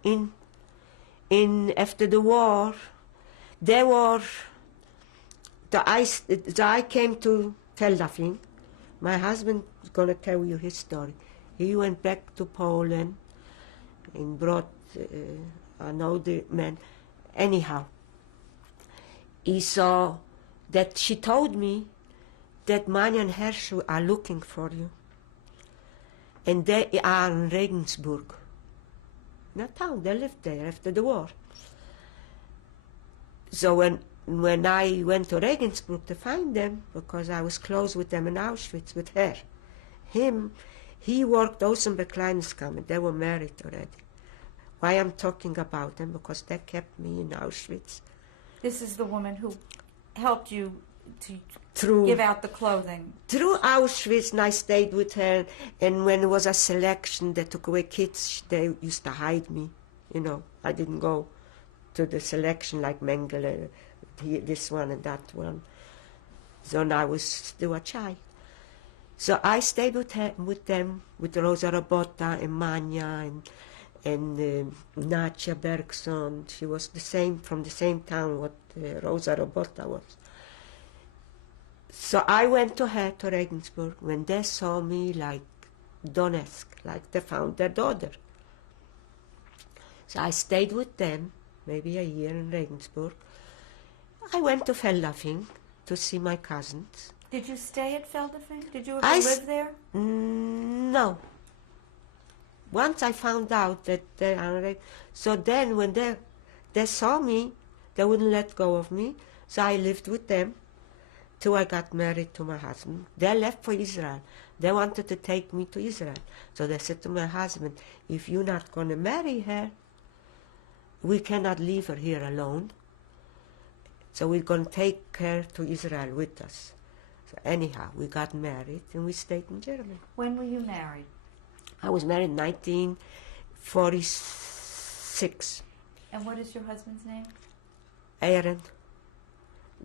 after the war. I came to Feldafing. My husband is going to tell you his story. He went back to Poland and brought an older man. Anyhow, he saw that she told me that Manya and Herschel are looking for you. And they are in Regensburg. Not town, they lived there after the war. So when I went to Regensburg to find them, because I was close with them in Auschwitz with her, he worked also in Bekleidungskammer. They were married already. Why I'm talking about them? Because they kept me in Auschwitz. This is the woman who helped you to give out the clothing. Through Auschwitz, and I stayed with her, and when it was a selection, they took away kids, they used to hide me. I didn't go to the selection like Mengele, this one and that one. So I was still a child. So I stayed with them, with Rosa Robota and Manya and Nadia Bergson. She was from the same town what Rosa Robota was. So I went to her to Regensburg when they saw me like Donetsk, like they found their daughter. So I stayed with them maybe a year in Regensburg. I went to Feldafing to see my cousins. Did you stay at Feldafing? Did you ever live there? No. Once I found out that they are, so then when they saw me, they wouldn't let go of me. So I lived with them till I got married to my husband. They left for Israel. They wanted to take me to Israel. So they said to my husband, if you're not going to marry her, we cannot leave her here alone. So we're going to take her to Israel with us. So anyhow, we got married and we stayed in Germany. When were you married? I was married in 1946. And what is your husband's name? Aaron.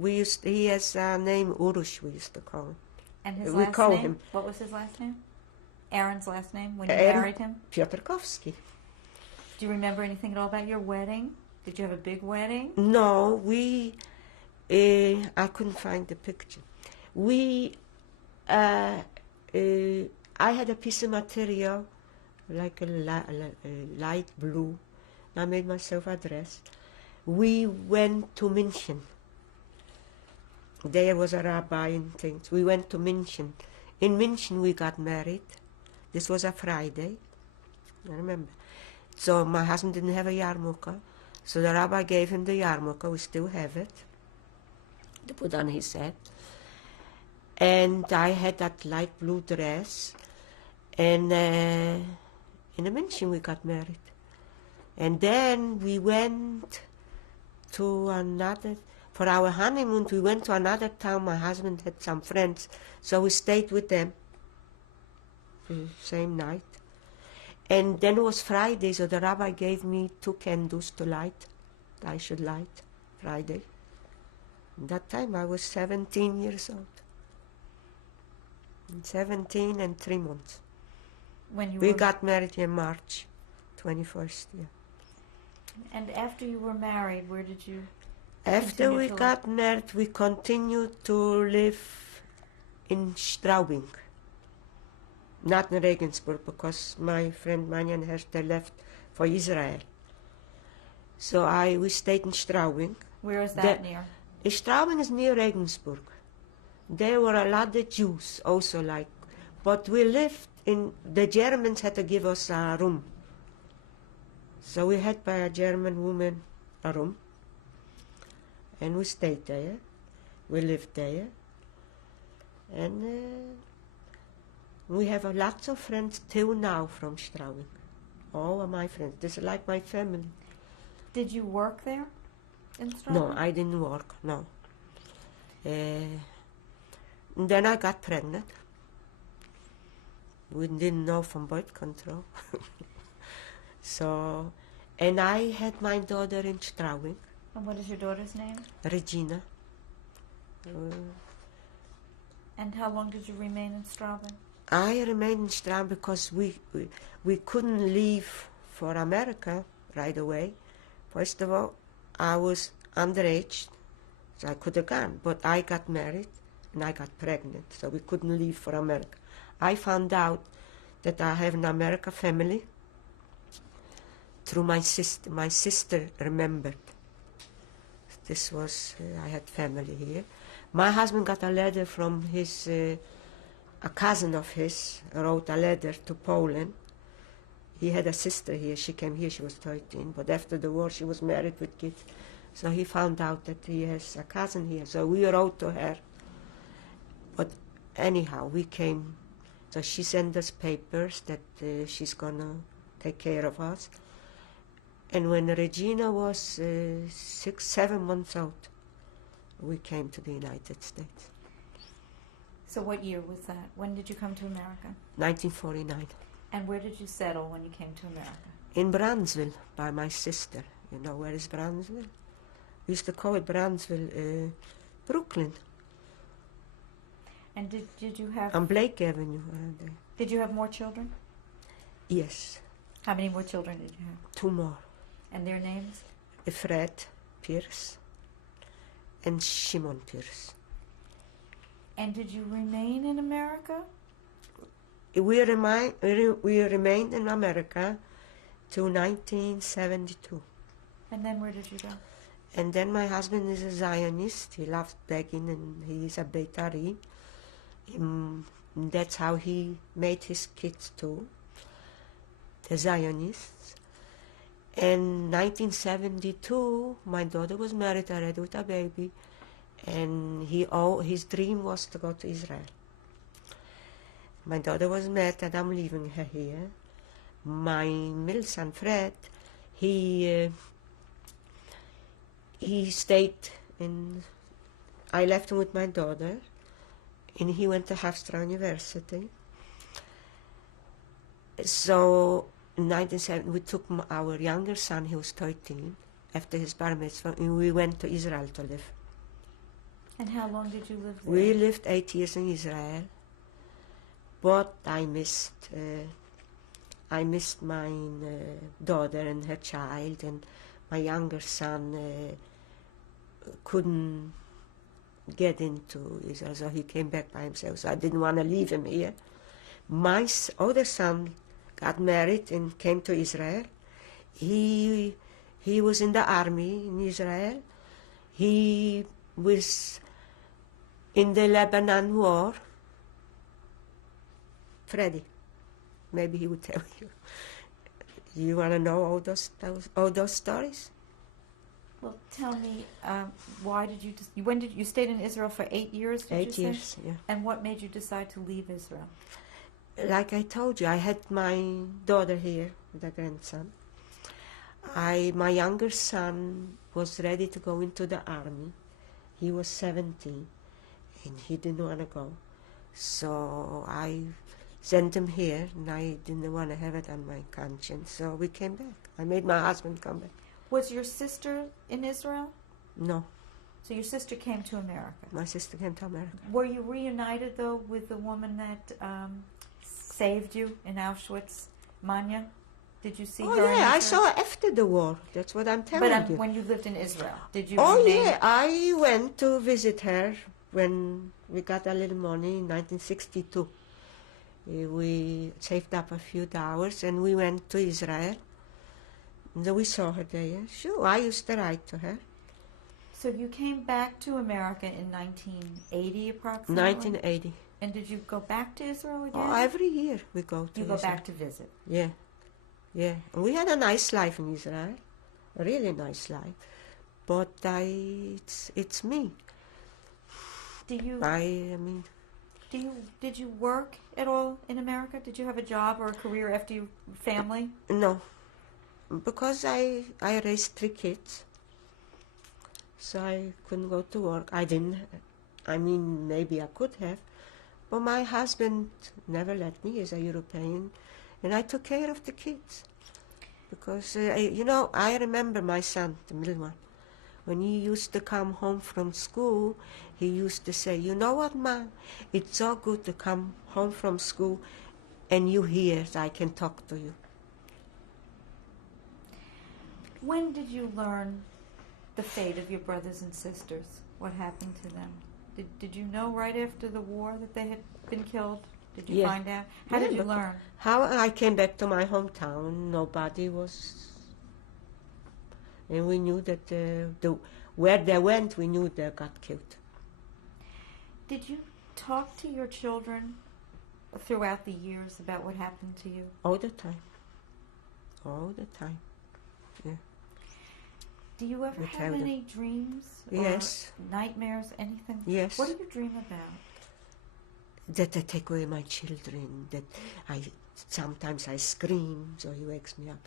He has a name Urush, we used to call him. And his we last call name? him What was his last name? Aaron's last name when you Aaron married him? Piotrkowski. Do you remember anything at all about your wedding? Did you have a big wedding? No, I couldn't find the picture. I had a piece of material, like a light blue. I made myself a dress. We went to München. There was a rabbi and things. We went to München. In München we got married. This was a Friday, I remember. So my husband didn't have a yarmulke. So the rabbi gave him the yarmulke. We still have it to put on his head. And I had that light blue dress. And In München we got married. And then we went to another, for our honeymoon, we went to another town. My husband had some friends, so we stayed with them the same night. And then it was Friday, so the rabbi gave me 2 candles to light. I should light Friday. And that time I was 17 years old. 17 and 3 months. When you We were, got married in March 21st, yeah. and after you were married, where did you? After Continue we to got married, we continued to live in Straubing, not in Regensburg, because my friend Manja and Hester left for Israel. So we stayed in Straubing. Where is that near? Straubing is near Regensburg. There were a lot of Jews also, but we lived in, the Germans had to give us a room. So we had by a German woman a room. And we stayed there. We lived there. And we have lots of friends till now from Straubing. All of my friends. This is like my family. Did you work there in Straubing? No, I didn't work, no. Then I got pregnant. We didn't know from birth control. So, and I had my daughter in Straubing. And what is your daughter's name? Regina. And how long did you remain in Straubing? I remained in Straubing because we couldn't leave for America right away. First of all, I was underage, so I could have gone. But I got married and I got pregnant, so we couldn't leave for America. I found out that I have an American family through my sister. My sister remembered. This was, I had family here. My husband got a letter from his, a cousin of his wrote a letter to Poland. He had a sister here. She came here, she was 13. But after the war, she was married with kids. So he found out that he has a cousin here. So we wrote to her. But anyhow, we came. So she sent us papers that she's going to take care of us. And when Regina was 6, 7 months old, we came to the United States. So what year was that? When did you come to America? 1949. And where did you settle when you came to America? In Brownsville, by my sister. You know where is Brownsville? We used to call it Brownsville, Brooklyn. And did you have... On Blake Avenue. Did you have more children? Yes, How many more children did you have? 2 more. And their names? Fred Pierce and Shimon Pierce. And did you remain in America? We remained in America till 1972. And then where did you go? And then my husband is a Zionist. He loves begging and he is a Beitari. That's how he made his kids too, the Zionists. In 1972, my daughter was married already with a baby, and his dream was to go to Israel. My daughter was mad that I'm leaving her here. My middle son, Fred, he stayed in, I left him with my daughter, and he went to Hofstra University. So in 1970, we took our younger son, he was 13, after his bar mitzvah, and we went to Israel to live. And how long did you live there? We lived 8 years in Israel, but I missed my daughter and her child, and my younger son couldn't get into Israel, so he came back by himself, so I didn't want to leave him here. My other son got married and came to Israel. He was in the army in Israel. He was in the Lebanon war. Freddie, maybe he would tell you. You want to know all those stories? Well, tell me, why did you you stayed in Israel for 8 years, did you say? 8 years, yeah. And what made you decide to leave Israel? like I told you, I had my daughter here, the grandson. My younger son was ready to go into the army. He was 17, and he didn't want to go. So I sent him here, and I didn't want to have it on my conscience. So we came back. I made my husband come back. Was your sister in Israel? No, So your sister came to America. my sister came to America. Were you reunited, though, with the woman that saved you in Auschwitz, Manya? Did you see Oh her? in yeah, I Israel? saw her after the war. That's what I'm telling But you. when you lived in Israel, did you? Oh remain- yeah, I went to visit her when we got a little money in 1962. We saved up a few dollars and we went to Israel. And then we saw her there. Sure, I used to write to her. So you came back to America in 1980, approximately. 1980. And did you go back to Israel again? Oh, every year we go to you go Israel. back to visit. Yeah, yeah. And we had a nice life in Israel, a really nice life. But it's me. Do you? I mean, Did you work at all in America? Did you have a job or a career after your family? no, because I raised 3 kids, so I couldn't go to work. I didn't. I mean, maybe I could have, but my husband never let me as a European, and I took care of the kids. Because I remember my son, the middle one, when he used to come home from school, he used to say, "You know what, Ma? It's so good to come home from school, and you here, so I can talk to you." When did you learn the fate of your brothers and sisters? What happened to them? Did you know right after the war that they had been killed? Did you Yeah. find out? How did you learn? How I came back to my hometown, nobody was, and we knew that where they went, we knew they got killed. Did you talk to your children throughout the years about what happened to you? All the time. All the time. Do you ever We have tell them. any dreams or Yes. nightmares, anything? Yes. What do you dream about? That I take away my children, that sometimes I scream, so he wakes me up.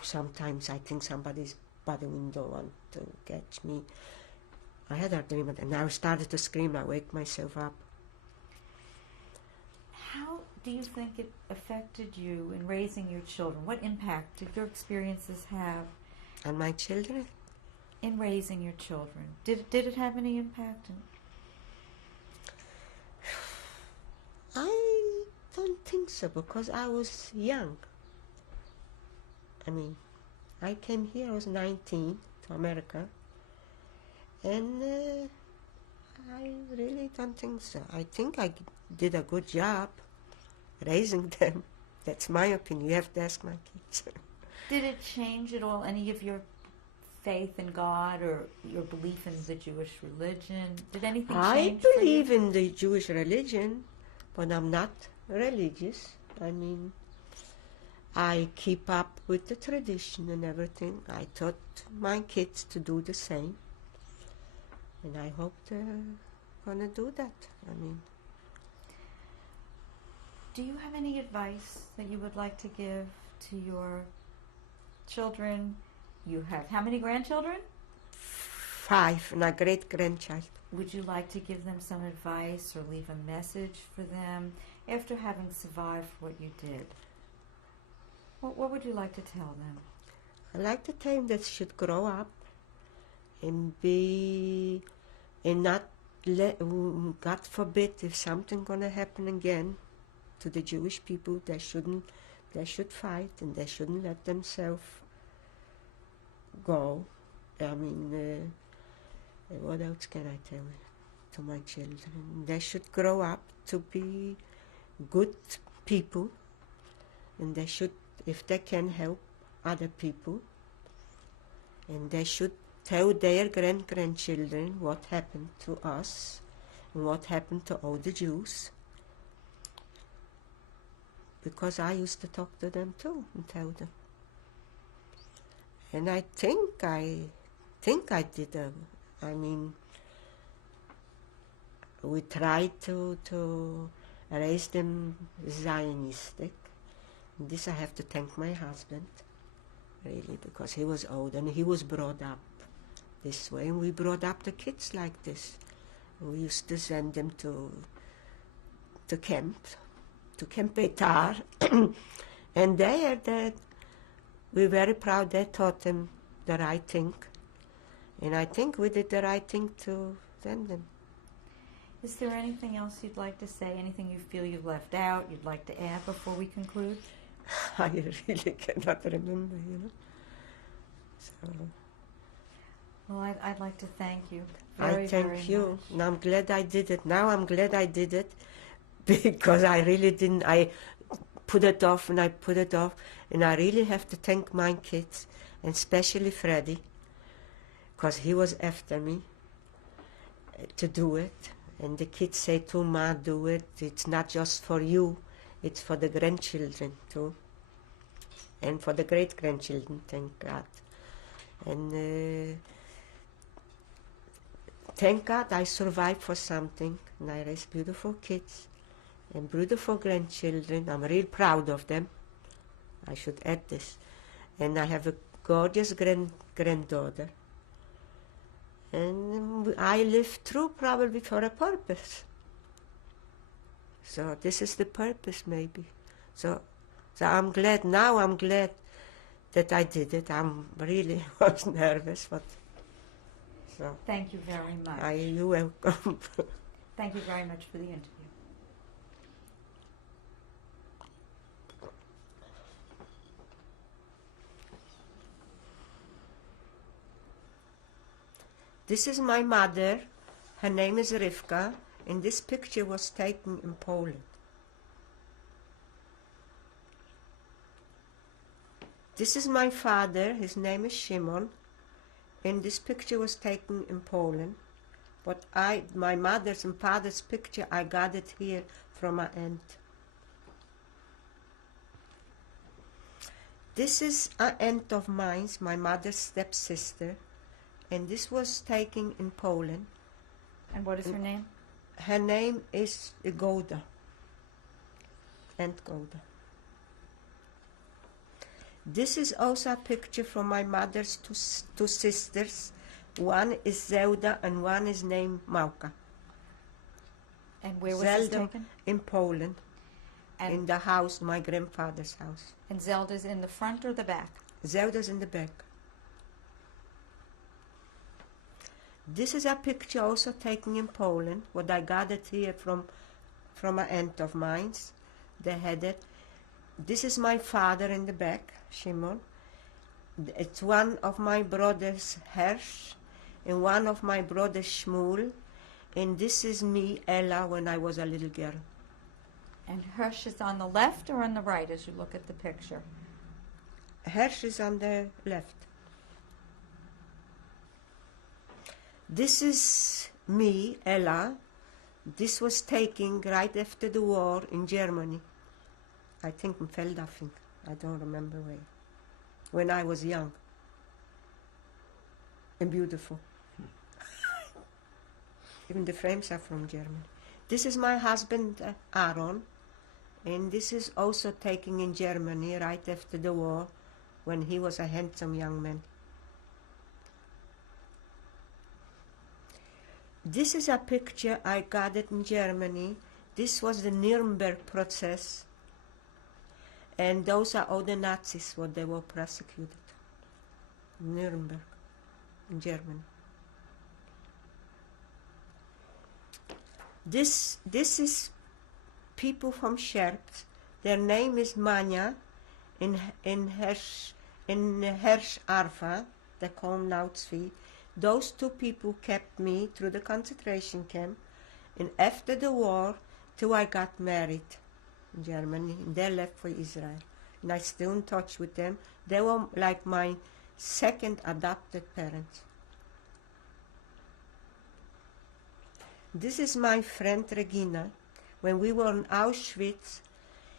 Sometimes I think somebody's by the window want to catch me. I had a dream, and I started to scream, I wake myself up. How do you think it affected you in raising your children? What impact did your experiences have And my children? in raising your children? Did it have any impact? I don't think so, because I was young. I mean, I came here, I was 19, to America, and I really don't think so. I think I did a good job raising them. That's my opinion. You have to ask my kids. Did it change at all any of your faith in God or your belief in the Jewish religion? Did anything I change for you? believe in the Jewish religion, but I'm not religious. I mean, I keep up with the tradition and everything. I taught my kids to do the same, and I hope they're gonna do that. I mean, Do you have any advice that you would like to give to your children? You have how many grandchildren? 5 and a great-grandchild. Would you like to give them some advice or leave a message for them after having survived what you did? What would you like to tell them? I like to tell them that they should grow up and be, and not let, God forbid, if something gonna happen again to the Jewish people, they should fight, and they shouldn't let themselves go. I mean, what else can I tell to my children? They should grow up to be good people, and they should, if they can, help other people, and they should tell their grandchildren what happened to us and what happened to all the Jews, because I used to talk to them too and tell them. And I think I did I mean, we tried to raised them Zionistic. This I have to thank my husband, really, because he was old and he was brought up this way, and we brought up the kids like this. We used to send them to Camp Beitar, and we're very proud they taught them the right thing, and I think we did the right thing to send them. Is there anything else you'd like to say? Anything you feel you've left out, you'd like to add before we conclude? I really cannot remember, So Well, I'd like to thank you I very, thank very you. much. And I'm glad I did it. Now I'm glad I did it because I really didn't. I put it off and I put it off. And I really have to thank my kids, and especially Freddie, because he was after me to do it. And the kids say to Ma, do it. It's not just for you. It's for the grandchildren too. And for the great-grandchildren, thank God. And thank God I survived for something. And I raised beautiful kids and beautiful grandchildren. I'm real proud of them. I should add this. And I have a gorgeous granddaughter. And I lived through probably for a purpose. So this is the purpose, maybe. So I'm glad, now I'm glad that I did it. I'm really was nervous, but so. Thank you very much. You're welcome. Thank you very much for the interview. This is my mother. Her name is Rivka, and this picture was taken in Poland. This is my father. His name is Shimon, and this picture was taken in Poland. But my mother's and father's picture, I got it here from my aunt. This is an aunt of mine, my mother's stepsister. And this was taken in Poland. And what is her name? Her name is Goda. Aunt Goda. This is also a picture from my mother's two sisters. One is Zelda and one is named Małka. And where was this Zelda taken? in Poland, And, in the house, my grandfather's house. and Zelda's in the front or the back? Zelda's in the back. This is a picture also taken in Poland, what I got it here from an aunt of mine. They had it. This is my father in the back, Shimon. It's one of my brothers, Hersh, and one of my brothers, Shmuel. And this is me, Ella, when I was a little girl. And Hirsch is on the left or on the right as you look at the picture? Hersh is on the left. This is me, Ella. This was taken right after the war in Germany. I think in Feldafing. I don't remember where. When I was young. And beautiful. Even the frames are from Germany. This is my husband, Aaron. And this is also taken in Germany right after the war, when he was a handsome young man. This is a picture I got it in Germany. This was the Nuremberg process. And those are all the Nazis, what they were prosecuted. Nuremberg, in Germany. This is people from Scherps. Their name is Manya in Hersh Arfa, they call him Lautzvi. Those two people kept me through the concentration camp, and after the war, till I got married in Germany, and they left for Israel. And I'm still in touch with them. They were like my second adopted parents. This is my friend Regina. When we were in Auschwitz,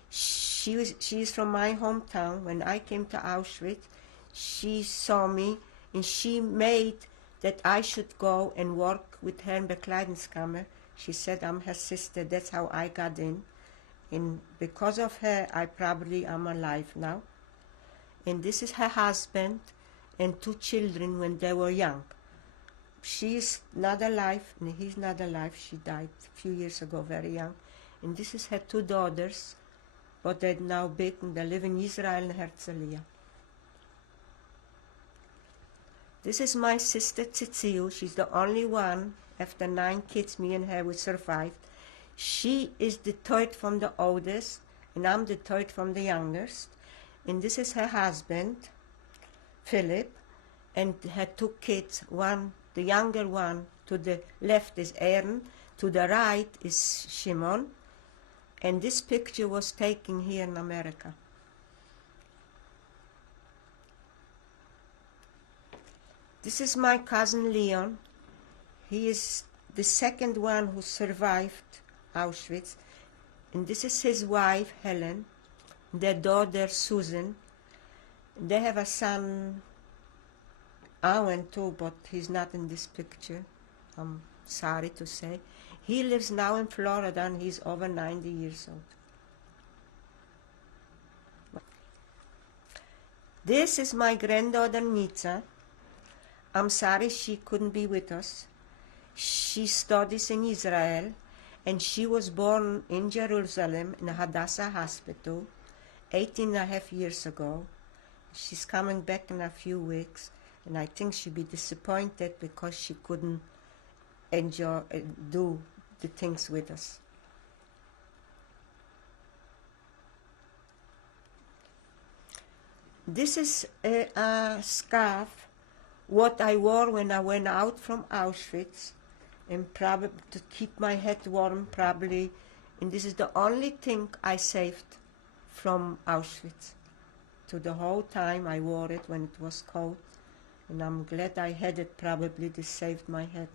she is from my hometown. When I came to Auschwitz, she saw me and she made that I should go and work with her in Bekleidungskammer. She said I'm her sister. That's how I got in. because of her, I probably am alive now. And this is her husband and 2 children when they were young. She is not alive, and he's not alive. She died a few years ago, very young. And this is her 2 daughters, but they're now big and they live in Israel and Herzliya. This is my sister Tzitzil. She's the only one, after 9 kids, me and her, we survived. She is the 3rd from the oldest, and I'm the 3rd from the youngest. And this is her husband, Philip, and her 2 kids. One, the younger one, to the left is Aaron, to the right is Shimon. And this picture was taken here in America. This is my cousin Leon. He is the 2nd one who survived Auschwitz. And this is his wife, Helen, their daughter, Susan. They have a son, Owen, too, but he's not in this picture, I'm sorry to say. He lives now in Florida, and he's over 90 years old. This is my granddaughter, Nitza. I'm sorry she couldn't be with us. She studies in Israel, and she was born in Jerusalem in Hadassah Hospital 18.5 years ago. She's coming back in a few weeks, and I think she'll be disappointed because she couldn't do the things with us. This is a scarf, what I wore when I went out from Auschwitz, and probably to keep my head warm, probably. And this is the only thing I saved from Auschwitz. To the whole time I wore it when it was cold, and I'm glad I had it. Probably this saved my head.